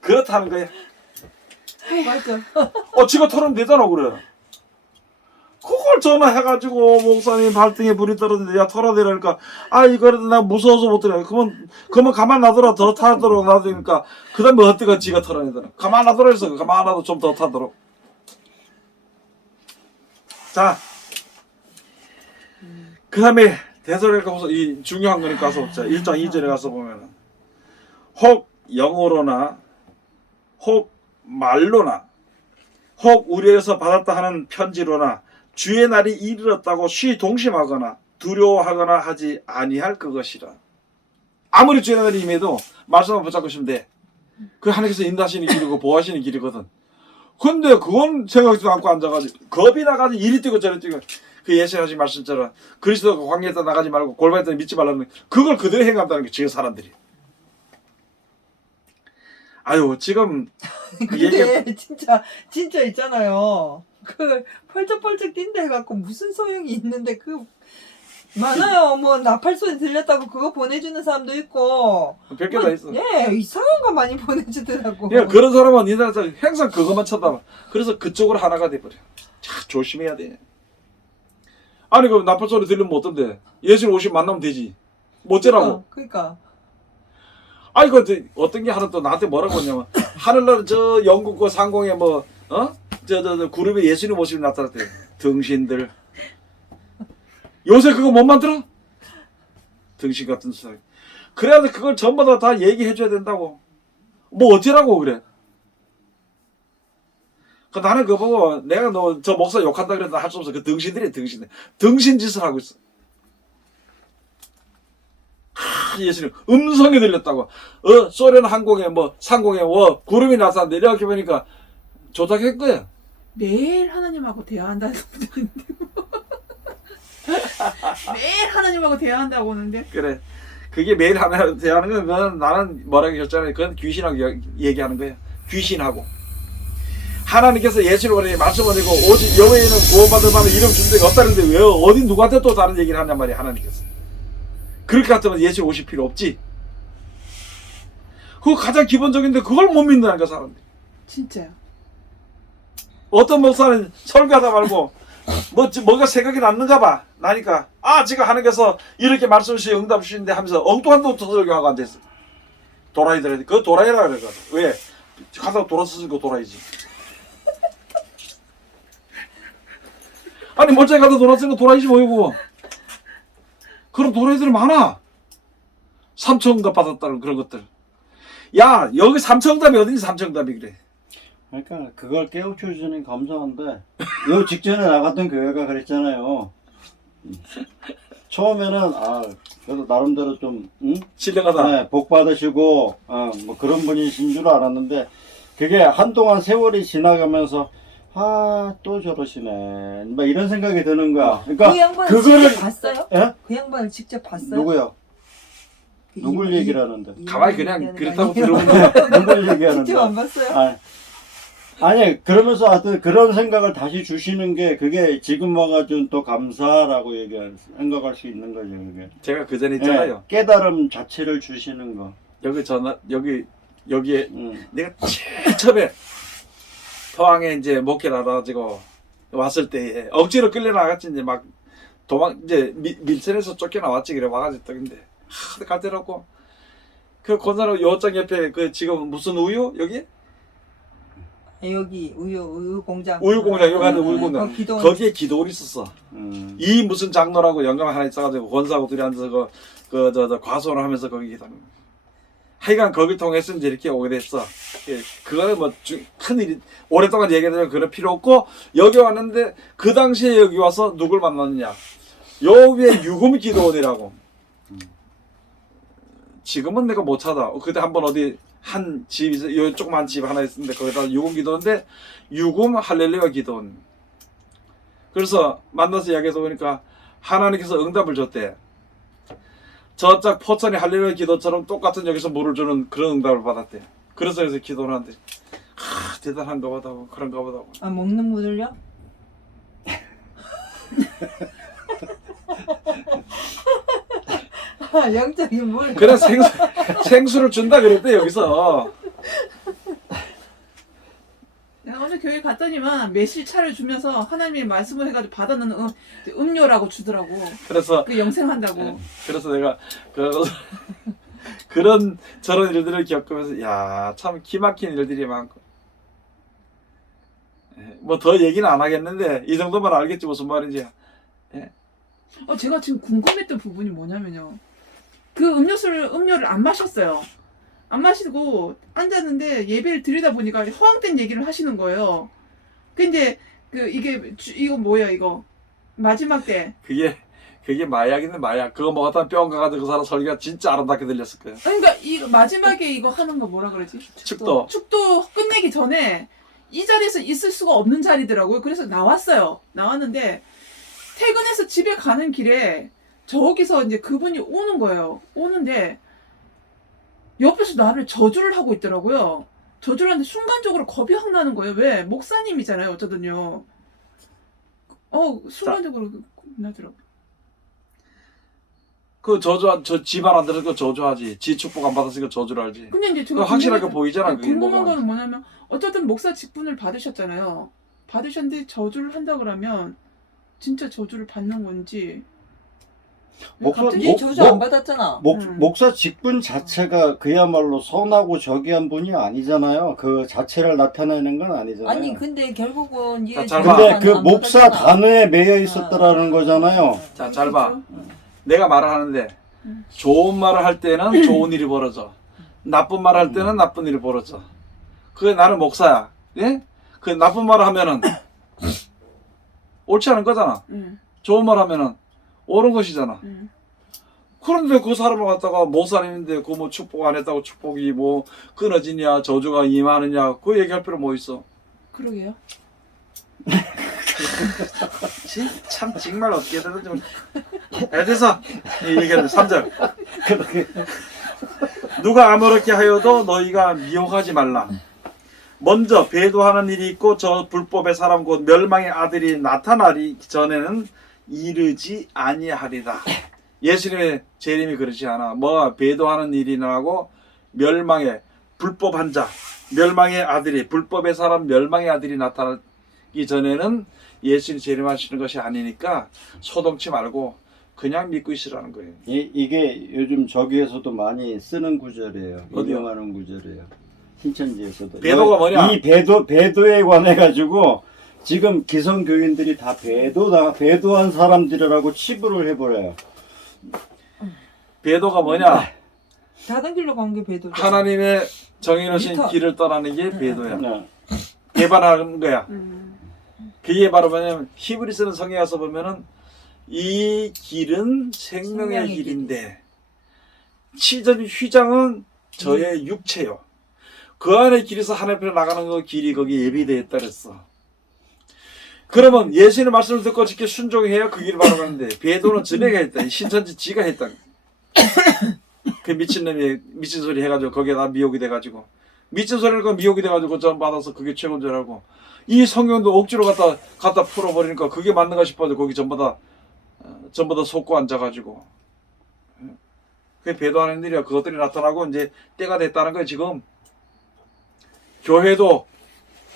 그렇다는 거야. 맞아. 지가 털으면 되잖아 그래. 그걸 전화해가지고 목사님 발등에 불이 떨어졌는데 야 털어내라니까 이거라도 나 무서워서 못 들어. 그러면 가만 놔둬라 더 타도록 놔두니까 그 다음에 어때가 지가 털어내더라. 가만 놔둬라 해서 가만 놔둬 좀 더 타도록. 자, 그 다음에 대사로니까 가서 이 중요한 거니까 가서 1장 2절에 가서 보면은 혹 영어로나 혹 말로나 혹 우리에게서 받았다 하는 편지로나 주의 날이 이르렀다고 쉬 동심하거나 두려워하거나 하지 아니할 그것이라. 아무리 주의 날이 임해도 말씀만 붙잡고 있으면 돼. 그 하나님께서 인도하시는 길이고 보호하시는 길이거든. 근데 그건 생각지도 않고 앉아가지고 겁이 나가지고 이리 뛰고 저리 뛰고 그 예수하신 말씀처럼 그리스도가 광야에다 나가지 말고 골방에다 믿지 말라는 그걸 그대로 행한다는 게 지금 사람들이. 아유 지금 그 얘기가 근데 진짜 있잖아요. 그 펄쩍펄쩍 뛴다 해갖고 무슨 소용이 있는데 많아요. 뭐 나팔 소리 들렸다고 그거 보내주는 사람도 있고. 별 개 다 있어. 예, 이상한 거 많이 보내주더라고. 그러니까 그런 사람은 니나라 항상 그것만 쳐다봐. 그래서 그쪽으로 하나가 돼버려. 참 조심해야 돼. 아니 그 나팔 소리 들리면 어떤데? 예수님 오시면 만나면 되지. 뭐 어쩌라고? 그러니까. 아니 그 어떤 게 하나 또 나한테 뭐라고 했냐면 하늘날 저 영국 그 상공에 뭐 저 그룹에 예수님 모습이 나타났대. 등신들. 요새 그거 못 만들어? 등신 같은 사람. 그래야 그걸 전부 다 얘기해 줘야 된다고. 뭐 어쩌라고 그래? 그 나는 그거 보고 내가 너 저 목사 욕한다 그래도 할 수 없어. 그 등신들이 등신들. 등신 짓을 하고 있어. 예수님 음성이 들렸다고. 소련 항공에 뭐 상공에 구름이 나타났는데 이렇게 보니까 조작한 거야. 매일 하나님하고 대화한다는 분인데 매일 하나님하고 대화한다고 하는데 그래. 그게 매일 하면 대하는 건 그건 나는 뭐라고 했잖아요. 그건 귀신하고 얘기하는 거야. 귀신하고. 하나님께서 예수를 보내 말씀을 드리고 오직 여호와에는 구원받을 만한 이름 준 데가 없다는데 왜 어디 누구한테 또 다른 얘기를 하냔 말이야. 하나님께서. 그렇게 같으면 예수 오실 필요 없지. 그거 가장 기본적인데 그걸 못 믿는다니까 사람들이. 진짜요. 어떤 목사는 설교하다 말고 뭐가 생각이 났는가 봐. 나니까 지금 하나님께서 이렇게 말씀 주시 응답 주시는데 하면서 엉뚱한 또 설교하고 앉아있어. 도라이들 그거 도라이라 그래가지고. 왜? 가다가 돌아서고 도라이지. 아니 멀쩡히 가다 돌아서고 도라이지 뭐이고. 그런 도라이들이 많아. 삼천응답 받았다는 그런 것들. 야 여기 삼천응답이 어딘지 삼천응답이 그래. 그러니까 그걸 깨우쳐 주시니 감사한데 요 직전에 나갔던 교회가 그랬잖아요. 처음에는 그래도 나름대로 좀 신령하다. 네, 복 받으시고 뭐 그런 분이신 줄 알았는데 그게 한동안 세월이 지나가면서 또 저러시네 막 이런 생각이 드는 거야. 그러니까 그 양반을 그거를 직접 봤어요? 예? 그 양반을 직접 봤어요? 누구요? 그 누굴 얘기를 하는데? 가만히 그냥 그렇다고 들어보면 누굴 얘기하는데? 직접 안 봤어요? 아니 그러면서 하여튼 그런 생각을 다시 주시는 게 그게 지금 와가지고 또 감사라고 생각할 수 있는 거죠. 그게 제가 그 전에 있잖아요. 깨달음 자체를 주시는 거. 여기에 내가 제일 처음에 포항에 이제 목회를 하다가지고 왔을 때 억지로 끌려 나갔지. 이제 막 이제 밀천에서 쫓겨나왔지. 그래 와가지고 떡인데 갈 데는 없고 그 권사로 요장 옆에 그 지금 무슨 우유 여기 여기 우유 공장. 우유 공장 여기 가는 우유 공장 거기에 기도원이 있었어. 이 무슨 장로라고 영감 하나 있어가지고 권사하고 둘이 앉아서 저 과소를 하면서 거기 기도하는 거야. 하여간 거길 통해서 이제 이렇게 오게 됐어. 그거는 뭐 큰 일이 오랫동안 얘기하면 그럴 필요 없고 여기 왔는데 그 당시에 여기 와서 누굴 만났느냐. 요 위에 유금 기도원이라고. 지금은 내가 못 찾아. 그때 한번 어디 한 집이 요 조그만 집 하나 있었는데 거기다 유금 기도원인데 유금 할렐루야 기도원. 그래서 만나서 이야기해서 보니까 하나님께서 응답을 줬대. 저짝 포천의 할렐루야 기도처럼 똑같은 여기서 물을 주는 그런 응답을 받았대. 그래서 여기서 기도를 한대. 대단한가 보다 그런가 보다. 먹는 물을요? 영적인 물. 그래 생수를 준다 그랬대 여기서. 내가 어제 교회 갔더니만 매실 차를 주면서 하나님의 말씀을 해가지고 받아놓는 음료라고 주더라고. 그래서 그 영생한다고. 그래서 내가 그런 저런 일들을 겪으면서 야 참 기막힌 일들이 많고. 뭐 더 얘기는 안 하겠는데 이 정도만 알겠지 무슨 말인지. 제가 지금 궁금했던 부분이 뭐냐면요. 그 음료를 안 마셨어요. 안 마시고 앉았는데 예배를 드리다 보니까 허황된 얘기를 하시는 거예요. 근데 이거 뭐야 이거 마지막 때. 그게 마약인데 마약. 그거 먹었다면 병 가가지고 그 사람 설교가 진짜 아름답게 들렸을 거야. 그러니까 이 마지막에 이거 하는 거 뭐라 그러지? 축도. 축도 끝내기 전에 이 자리에서 있을 수가 없는 자리더라고요. 그래서 나왔는데 퇴근해서 집에 가는 길에 저기서 이제 그분이 오는 거예요. 오는데 옆에서 나를 저주를 하고 있더라고요. 저주를 하는데 순간적으로 겁이 확 나는 거예요. 왜? 목사님이잖아요. 어쩌든요. 순간적으로 나더라고요. 그 저주, 저 집안 안 들어서 저주하지. 지 축복 안 받았으니까 저주를 알지. 근데 이제 그거 제가 확실하게 보이잖아. 그게 궁금한 뭐가. 거는 뭐냐면 어쨌든 목사 직분을 받으셨잖아요. 받으셨는데 저주를 한다 그러면 진짜 저주를 받는 건지. 목사- 갑자기 니 저주 안 받았잖아. 목사 직분 자체가 그야말로 선하고 저기한 분이 아니잖아요. 그 자체를 나타내는 건 아니잖아요. 아니 근데 결국은 자, 얘 잘 저주 봐. 근데 그 안 목사 받았잖아. 단어에 매여 있었더라는 거잖아요. 자, 잘 봐. 그렇죠? 내가 말을 하는데 좋은 말을 할 때는 좋은 일이 벌어져. 나쁜 말을 할 때는 나쁜 일이 벌어져. 그게 나는 목사야. 예? 그 나쁜 말을 하면은 옳지 않은 거잖아. 응, 좋은 말 하면은 옳은 것이잖아. 응. 그런데 그 사람을 갖다가 목사님인데 그 뭐 축복 안 했다고 축복이 뭐 끊어지냐 저주가 임하느냐 그 얘기할 필요 뭐 있어. 그러게요. 참 정말 어떻게 되든 좀 애돼서 얘기하는 3절 그렇게 누가 아무렇게 하여도 너희가 미혹하지 말라. 먼저 배도하는 일이 있고 저 불법의 사람 곧 멸망의 아들이 나타나리 전에는 이르지 아니하리라. 예수님의 재림이 그렇지 않아. 뭐가 배도하는 일이 나고 멸망의 불법한 자 멸망의 아들이 불법의 사람 멸망의 아들이 나타나기 전에는 예수님 재림하시는 것이 아니니까 소동치 말고 그냥 믿고 있으라는 거예요. 이게 요즘 저기에서도 많이 쓰는 구절이에요. 어디요? 인용하는 구절이에요. 신천지에서도. 배도가 뭐냐? 이 배도에 관해 가지고 지금 기성교인들이 다 배도한 사람들이라고 치부를 해버려요. 배도가 뭐냐? 다른 길로 간 게 배도죠. 하나님의 정해놓으신 미터. 길을 떠나는 게 배도야. 네. 개발하는 거야. 음. 그게 바로 뭐냐면 히브리서는 성경에 가서 보면은 이 길은 생명의 생명의 길인데 치전 휘장은 저의 육체요. 그 안에 길에서 하나님 앞에 나가는 그 길이 거기 예비되어 있다 그랬어. 그러면 예수님의 말씀을 듣고 지켜 순종해야 그 길을 바로 가는데 배도는 저네가 했다. 이 신천지 지가 했다. 그 미친놈이 미친 소리 해가지고 거기에다 미혹이 돼가지고 미친 소리를 그 미혹이 돼가지고 전 받아서 그게 최고인 줄 알고 이 성경도 억지로 갖다 풀어버리니까 그게 맞는가 싶어서 거기 전부 다 속고 앉아가지고 그게 배도하는 일이야. 그것들이 나타나고 이제 때가 됐다는 거예요. 지금 교회도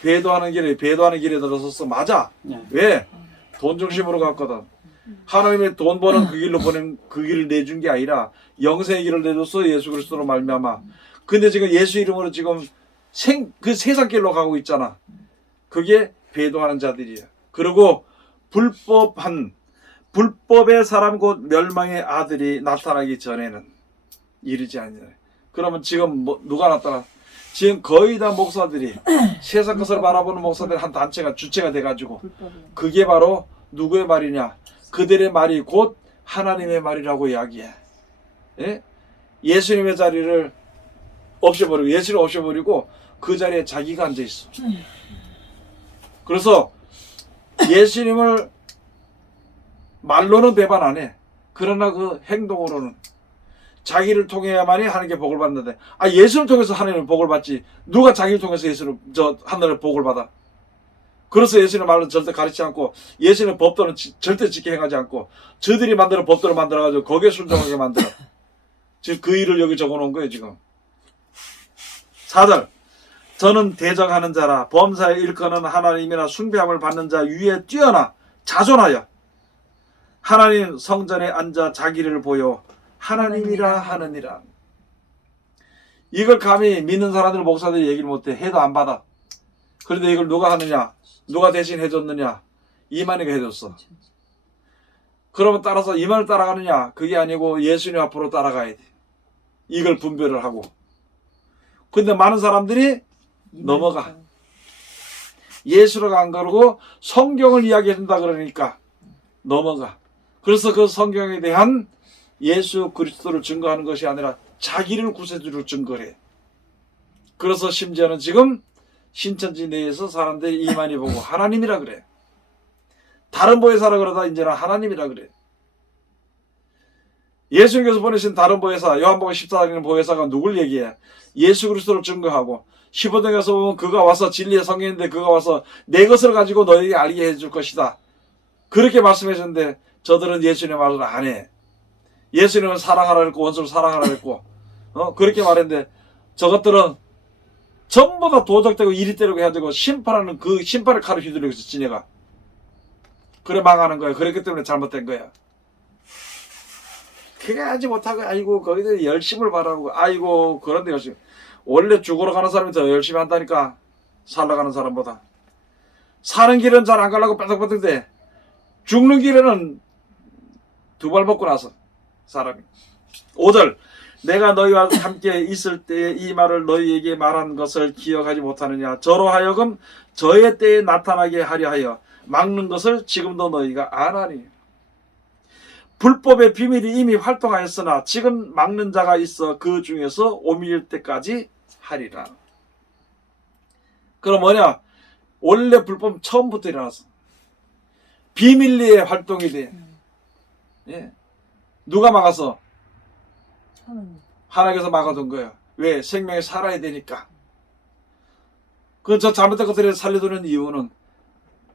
배도하는 길에 들어섰어. 맞아. 네. 왜? 돈 중심으로 갔거든. 하나님의 돈 버는 그 길로 보낸 그 길을 내준 게 아니라 영생의 길을 내줬어. 예수 그리스도로 말미암아. 근데 지금 예수 이름으로 지금 그 세상 길로 가고 있잖아. 그게 배도하는 자들이야. 그리고 불법의 사람 곧 멸망의 아들이 나타나기 전에는 이르지 아니라. 그러면 지금 누가 나타나? 지금 거의 다 목사들이 세상 것을 바라보는 목사들 한 단체가 주체가 돼가지고 불법이야. 그게 바로 누구의 말이냐? 그들의 말이 곧 하나님의 말이라고 이야기해. 예? 예수님의 자리를 없애버리고 예수를 없애버리고 그 자리에 자기가 앉아 있어. 그래서 예수님을 말로는 배반 안 해. 그러나 그 행동으로는 자기를 통해야만이 하나님께 복을 받는데 예수를 통해서 하나님의 복을 받지 누가 자기를 통해서 하늘의 복을 받아. 그래서 예수님의 말로 절대 가르치지 않고 예수님의 법도는 절대 지켜 행하지 않고 저들이 만드는 법도를 만들어가지고 거기에 순종하게 만들어. 지금 그 일을 여기 적어놓은 거예요 지금. 4절 저는 대적하는 자라 범사에 일컫는 하나님이나 숭배함을 받는 자 위에 뛰어나 자존하여 하나님 성전에 앉아 자기를 보여 하나님이라 하느니라. 이걸 감히 믿는 사람들 목사들이 얘기를 못해. 해도 안 받아. 그런데 이걸 누가 하느냐? 누가 대신 해줬느냐? 이만희가 해줬어. 그러면 따라서 이만을 따라가느냐? 그게 아니고 예수님 앞으로 따라가야 돼. 이걸 분별을 하고. 근데 많은 사람들이 넘어가. 예수를 안 가르고 성경을 이야기해준다 그러니까 넘어가. 그래서 그 성경에 대한 예수 그리스도를 증거하는 것이 아니라 자기를 구세주로 증거해. 그래서 심지어는 지금 신천지 내에서 사람들이 이만희 보고 하나님이라 그래. 다른 보혜사라 그러다 이제는 하나님이라 그래. 예수님께서 보내신 다른 보혜사 요한복음 14장에는 보혜사가 누굴 얘기해? 예수 그리스도를 증거하고 15장에서 보면 그가 와서 진리의 성경인데 그가 와서 내 것을 가지고 너에게 알게 해줄 것이다. 그렇게 말씀해 줬는데 저들은 예수님의 말을 안 해. 예수님은 사랑하라 그랬고 원수를 사랑하라 그랬고 그렇게 말했는데 저것들은 전부 다 도적되고 이리때리고 해야 되고 심판하는 그 심판의 칼을 휘두르고 있어 지네가. 그래 망하는 거야. 그랬기 때문에 잘못된 거야. 그게 하지 못하고 아이고 거기서 열심을 바라고 아이고 그런데 열심히 원래 죽으러 가는 사람이 더 열심히 한다니까 살러 가는 사람보다. 사는 길은 잘 안 가려고 뺀덕뺀덕대 죽는 길에는 두 발 먹고 나서 사람이. 5절 내가 너희와 함께 있을 때에 이 말을 너희에게 말한 것을 기억하지 못하느냐. 저로 하여금 저의 때에 나타나게 하려 하여 막는 것을 지금도 너희가 아나니. 불법의 비밀이 이미 활동하였으나 지금 막는 자가 있어 그 중에서 오밀 때까지 하리라. 그럼 뭐냐? 원래 불법 처음부터 일어났어. 비밀리에 활동이 돼. 예. 누가 막았어? 하나님께서 막아둔 거예요. 왜? 생명이 살아야 되니까. 저 잘못된 것들을 살려두는 이유는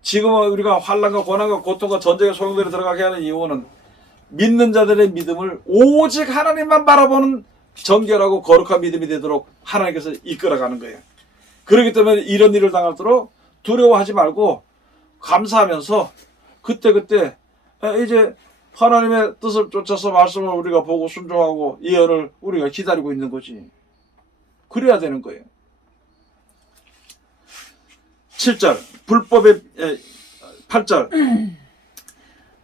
지금은 우리가 환난과 고난과 고통과 전쟁의 소용돌이 들어가게 하는 이유는 믿는 자들의 믿음을 오직 하나님만 바라보는 정결하고 거룩한 믿음이 되도록 하나님께서 이끌어가는 거예요. 그렇기 때문에 이런 일을 당할수록 두려워하지 말고 감사하면서 그때그때 이제 하나님의 뜻을 쫓아서 말씀을 우리가 보고 순종하고 예언을 우리가 기다리고 있는 거지. 그래야 되는 거예요. 7절 불법의 8절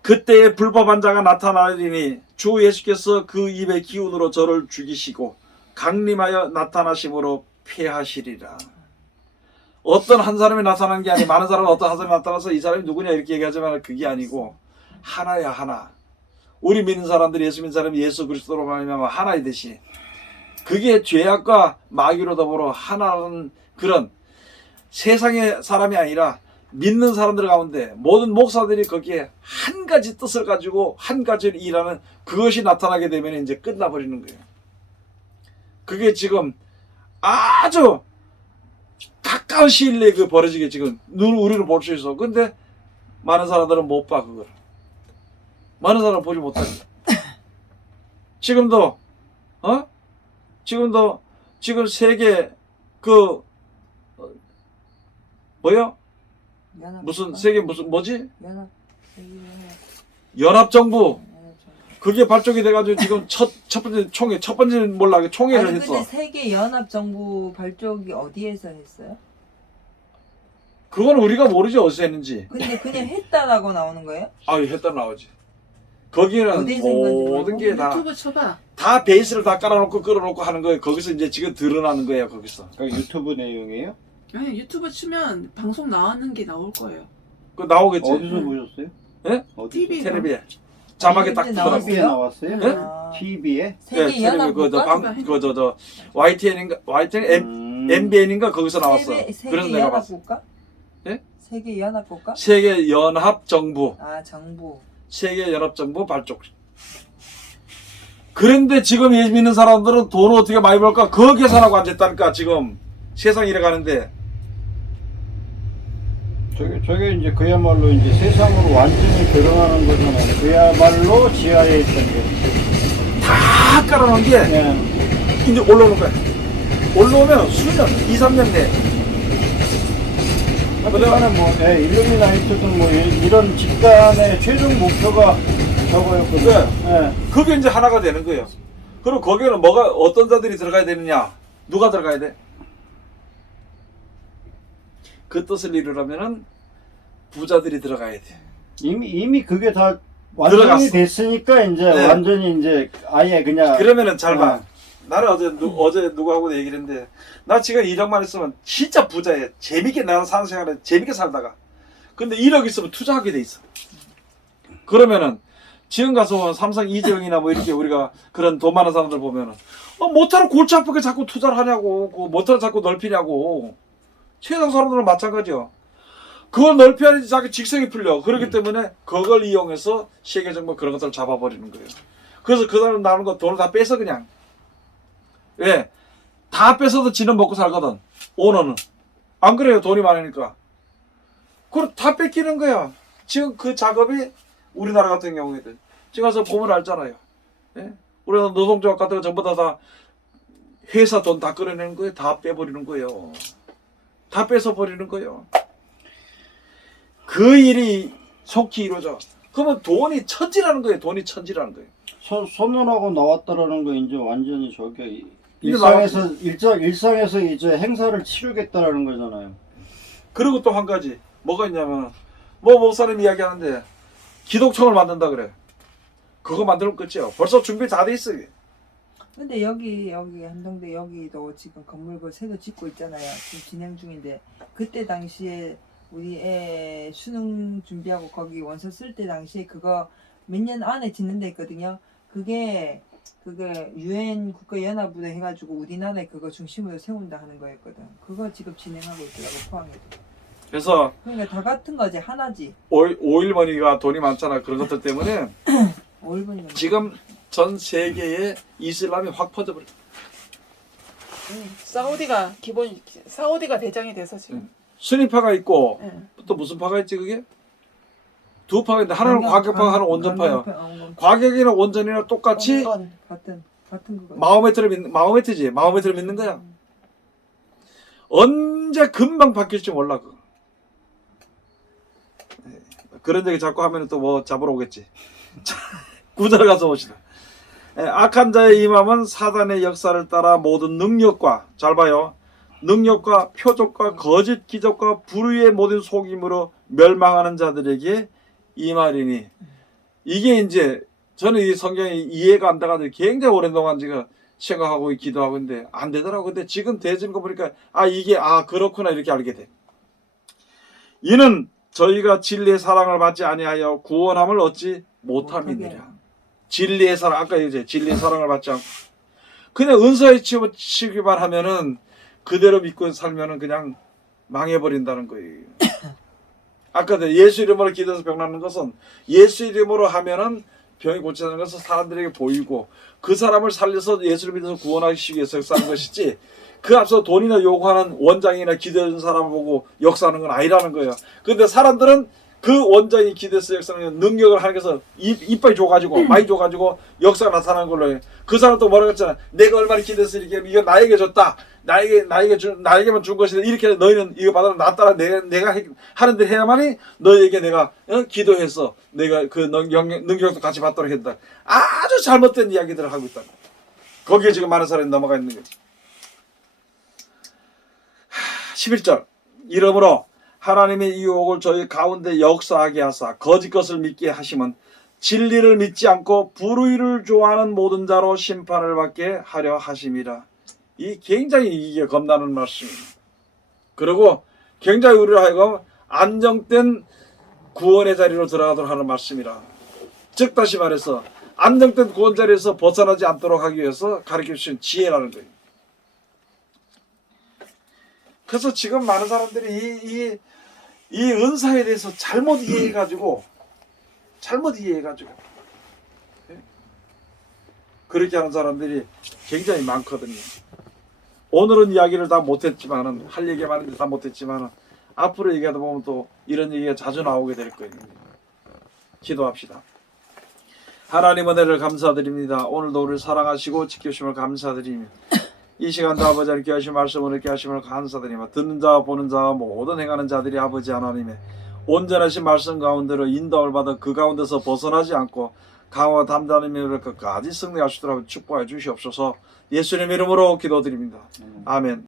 그때에 불법한 자가 나타나리니 주 예수께서 그 입의 기운으로 저를 죽이시고 강림하여 나타나심으로 패하시리라. 어떤 한 사람이 나타난 게 아니 많은 사람은 어떤 한 사람이 나타나서 이 사람이 누구냐 이렇게 얘기하지만 그게 아니고 하나야 하나. 우리 믿는 사람들이 예수 믿는 사람이 예수 그리스도로 말미암아 하나이듯이 그게 죄악과 마귀로 더불어 하나는 그런 세상의 사람이 아니라 믿는 사람들 가운데 모든 목사들이 거기에 한 가지 뜻을 가지고 한 가지를 일하는 그것이 나타나게 되면 이제 끝나버리는 거예요. 그게 지금 아주 가까운 시일 내에 그 벌어지게 지금 우리는 볼 수 있어. 근데 많은 사람들은 못 봐 그걸. 많은 사람은 보지 못하지. 지금도 지금 세계 그 뭐요? 무슨 세계 무슨 뭐지? 연합정부. 그게 발족이 돼가지고 지금 첫 번째 총회 첫 번째 몰라 총회를 아니, 했어. 근데 세계 연합 정부 발족이 어디에서 했어요? 그건 우리가 모르지 어디서 했는지. 근데 그냥 했다라고 나오는 거예요? 아 했다 나오지. 거기는 어디서 한 건지 모든 게 다 유튜브 쳐봐. 베이스를 다 깔아놓고 끌어놓고 하는 거예요. 거기서 이제 지금 드러나는 거예요. 거기서. 그 유튜브 내용이에요? 아니 유튜브 치면 방송 나오는 게 나올 거예요. 그 나오겠지. 어디서 보셨어요? 예? 어디서? TV. 텔레비에 자막에 딱 근데 뜨더라고. TV에 나왔어요? 네? 아, TV에? 세계 연합 국가? 그저 YTN인가 YTN MBN인가 거기서 나왔어. 그래서 세계 내가 연합 봤어. 국가? 예? 세계 연합 국가? 세계 연합 정부. 아 정부. 세계 연합 정부 발족. 그런데 지금 예수 믿는 사람들은 돈을 어떻게 많이 벌까? 그거 계산하고 앉았다니까 지금 세상 이래 가는데. 저게 이제 그야말로 이제 세상으로 완전히 결혼하는 거잖아요. 그야말로 지하에 있던 게. 다 깔아놓은 게 예. 이제 올라오는 거야. 올라오면 수년, 2, 3년 내에. 그동안은 뭐, 일루미나이트든 뭐, 이런 집단의 최종 목표가 저거였거든요. 네. 그게 이제 하나가 되는 거예요. 그럼 거기에는 뭐가, 어떤 자들이 들어가야 되느냐? 누가 들어가야 돼? 그 뜻을 이루려면은 부자들이 들어가야 돼. 이미 그게 다 완성이 들어갔어. 됐으니까, 이제 네. 완전히 이제 아예 그냥. 그러면은 잘 봐. 네. 나는 어제 누구하고 얘기를 했는데, 나 지금 1억만 있으면 진짜 부자야. 재밌게 나는 사는 생활에 재밌게 살다가. 근데 1억 있으면 투자하게 돼 있어. 그러면은, 지금 가서 삼성 이재용이나 뭐 이렇게 우리가 그런 돈 많은 사람들 보면은, 못하는 골치 아프게 자꾸 투자를 하냐고, 못하는 자꾸 넓히냐고. 세상 사람들은 마찬가지야. 그걸 넓혀야지 자기 직성이 풀려. 그렇기 때문에 그걸 이용해서 세계 정부 그런 것들을 잡아버리는 거예요. 그래서 그 사람 나오는 거 돈을 다 뺏어 그냥. 왜? 다 뺏어도 지는 먹고 살거든. 오너는. 안 그래요? 돈이 많으니까. 그걸 다 뺏기는 거야. 지금 그 작업이 우리나라 같은 경우에는. 지금 가서 보면 알잖아요. 예? 우리는 노동조합 같은 거 전부 다 회사 돈 다 끌어내는 거예요. 다 빼버리는 거예요. 다 뺏어 버리는 거예요. 그 일이 속히 이루어져. 그러면 돈이 천지라는 거예요. 돈이 천지라는 거예요. 선언하고 나왔다라는 거 이제 완전히 저게 이게 일상에서 이제 행사를 치르겠다라는 거잖아요. 그리고 또 한 가지 뭐가 있냐면 뭐 목사님 이야기하는데 기독청을 만든다 그래. 그거 만들면 끝이요. 벌써 준비 다 돼 있어요. 근데 여기 한동대 여기도 지금 건물 그 새로 짓고 있잖아요. 지금 진행 중인데 그때 당시에 우리 애 수능 준비하고 거기 원서 쓸 때 당시에 그거 몇 년 안에 짓는 데 있거든요. 그게 UN 국가연합으로 해가지고 우리나라에 그거 중심으로 세운다 하는 거였거든. 그거 지금 진행하고 있더라고 포항에도. 그래서 그러니까 다 같은 거지 하나지. 오일머니가 돈이 많잖아. 그런 것들 때문에 5일분이면 지금 전 세계에 이슬람이 확 퍼져버려. 사우디가 대장이 돼서 지금. 순위파가 있고 예. 또 무슨 파가 있지 그게? 두 파가 있는데 하나는 과격파, 하나는 온전파야. 온전. 과격이나 온전이나 똑같이 같은 그거. 마호메트지. 마호메트를 믿는 거야. 언제 금방 바뀔지 몰라 그거. 그런 얘기 자꾸 하면 또 뭐 잡으러 오겠지. 구절 가서 봅시다. 악한 자의 임함은 사단의 역사를 따라 모든 능력과 잘 봐요. 능력과 표적과 거짓 기적과 불의의 모든 속임으로 멸망하는 자들에게 임하리니. 이게 이제 저는 이 성경이 이해가 안 돼가지고 굉장히 오랜 동안 지금 생각하고 기도하고 있는데 안 되더라고. 근데 지금 되어진 거 보니까 이게 그렇구나 이렇게 알게 돼. 이는 저희가 진리의 사랑을 받지 아니하여 구원함을 얻지 못함이니라. 진리의 사랑, 아까 이제 진리의 사랑을 받지 않고 그냥 은사에 치우치기만 하면은 그대로 믿고 살면은 그냥 망해버린다는 거예요. 아까도 예수 이름으로 기도해서 병 낫는 것은 예수 이름으로 하면은 병이 고쳐지는 것은 사람들에게 보이고 그 사람을 살려서 예수를 믿어서 구원하기 위해서 역사하는 것이지 그 앞서 돈이나 요구하는 원장이나 기도해준 사람을 보고 역사하는 건 아니라는 거예요. 근데 사람들은 그 원장이 기도해서 역사하는 능력을 하는 것은 이빨 줘가지고 많이 줘가지고 역사가 나타나는 걸로 해요. 그 사람 또 뭐라고 했잖아. 내가 얼마나 기도해서 이렇게 이거 나에게 줬다. 나에게만 준 것이다. 이렇게 너희는 이거 받아라. 나 따라 내가 하는 데 해야만이 너희에게 내가 기도해서 내가 그 능력도 같이 받도록 했다. 아주 잘못된 이야기들을 하고 있다. 거기에 지금 많은 사람이 넘어가 있는 거지. 11절 이러므로 하나님의 유혹을 저희 가운데 역사하게 하사 거짓 것을 믿게 하심은 진리를 믿지 않고 불의를 좋아하는 모든 자로 심판을 받게 하려 하심이라. 이 굉장히 이게 겁나는 말씀입니다. 그리고 굉장히 우리를 하여금 안정된 구원의 자리로 들어가도록 하는 말씀이라. 즉 다시 말해서 안정된 구원 자리에서 벗어나지 않도록 하기 위해서 가르쳐 주신 지혜라는 거예요. 그래서 지금 많은 사람들이 이 은사에 대해서 잘못 이해해가지고 그렇게 하는 사람들이 굉장히 많거든요. 오늘은 이야기를 다 못했지만은 할 얘기가 많은데 다 못했지만은 앞으로 얘기하다 보면 또 이런 얘기가 자주 나오게 될 거예요. 기도합시다. 하나님 은혜를 감사드립니다. 오늘도 우리를 사랑하시고 지켜주심을 감사드리며 이 시간도 아버지 하나님께 하신 말씀을 이렇게 하심을 감사드리며 듣는 자와 보는 자와 모든 행하는 자들이 아버지 하나님의 온전하신 말씀 가운데로 인도를 받아 그 가운데서 벗어나지 않고 강화 담당님을 끝까지 승리할 수 있도록 축복해 주시옵소서. 예수님 이름으로 기도드립니다. 아멘.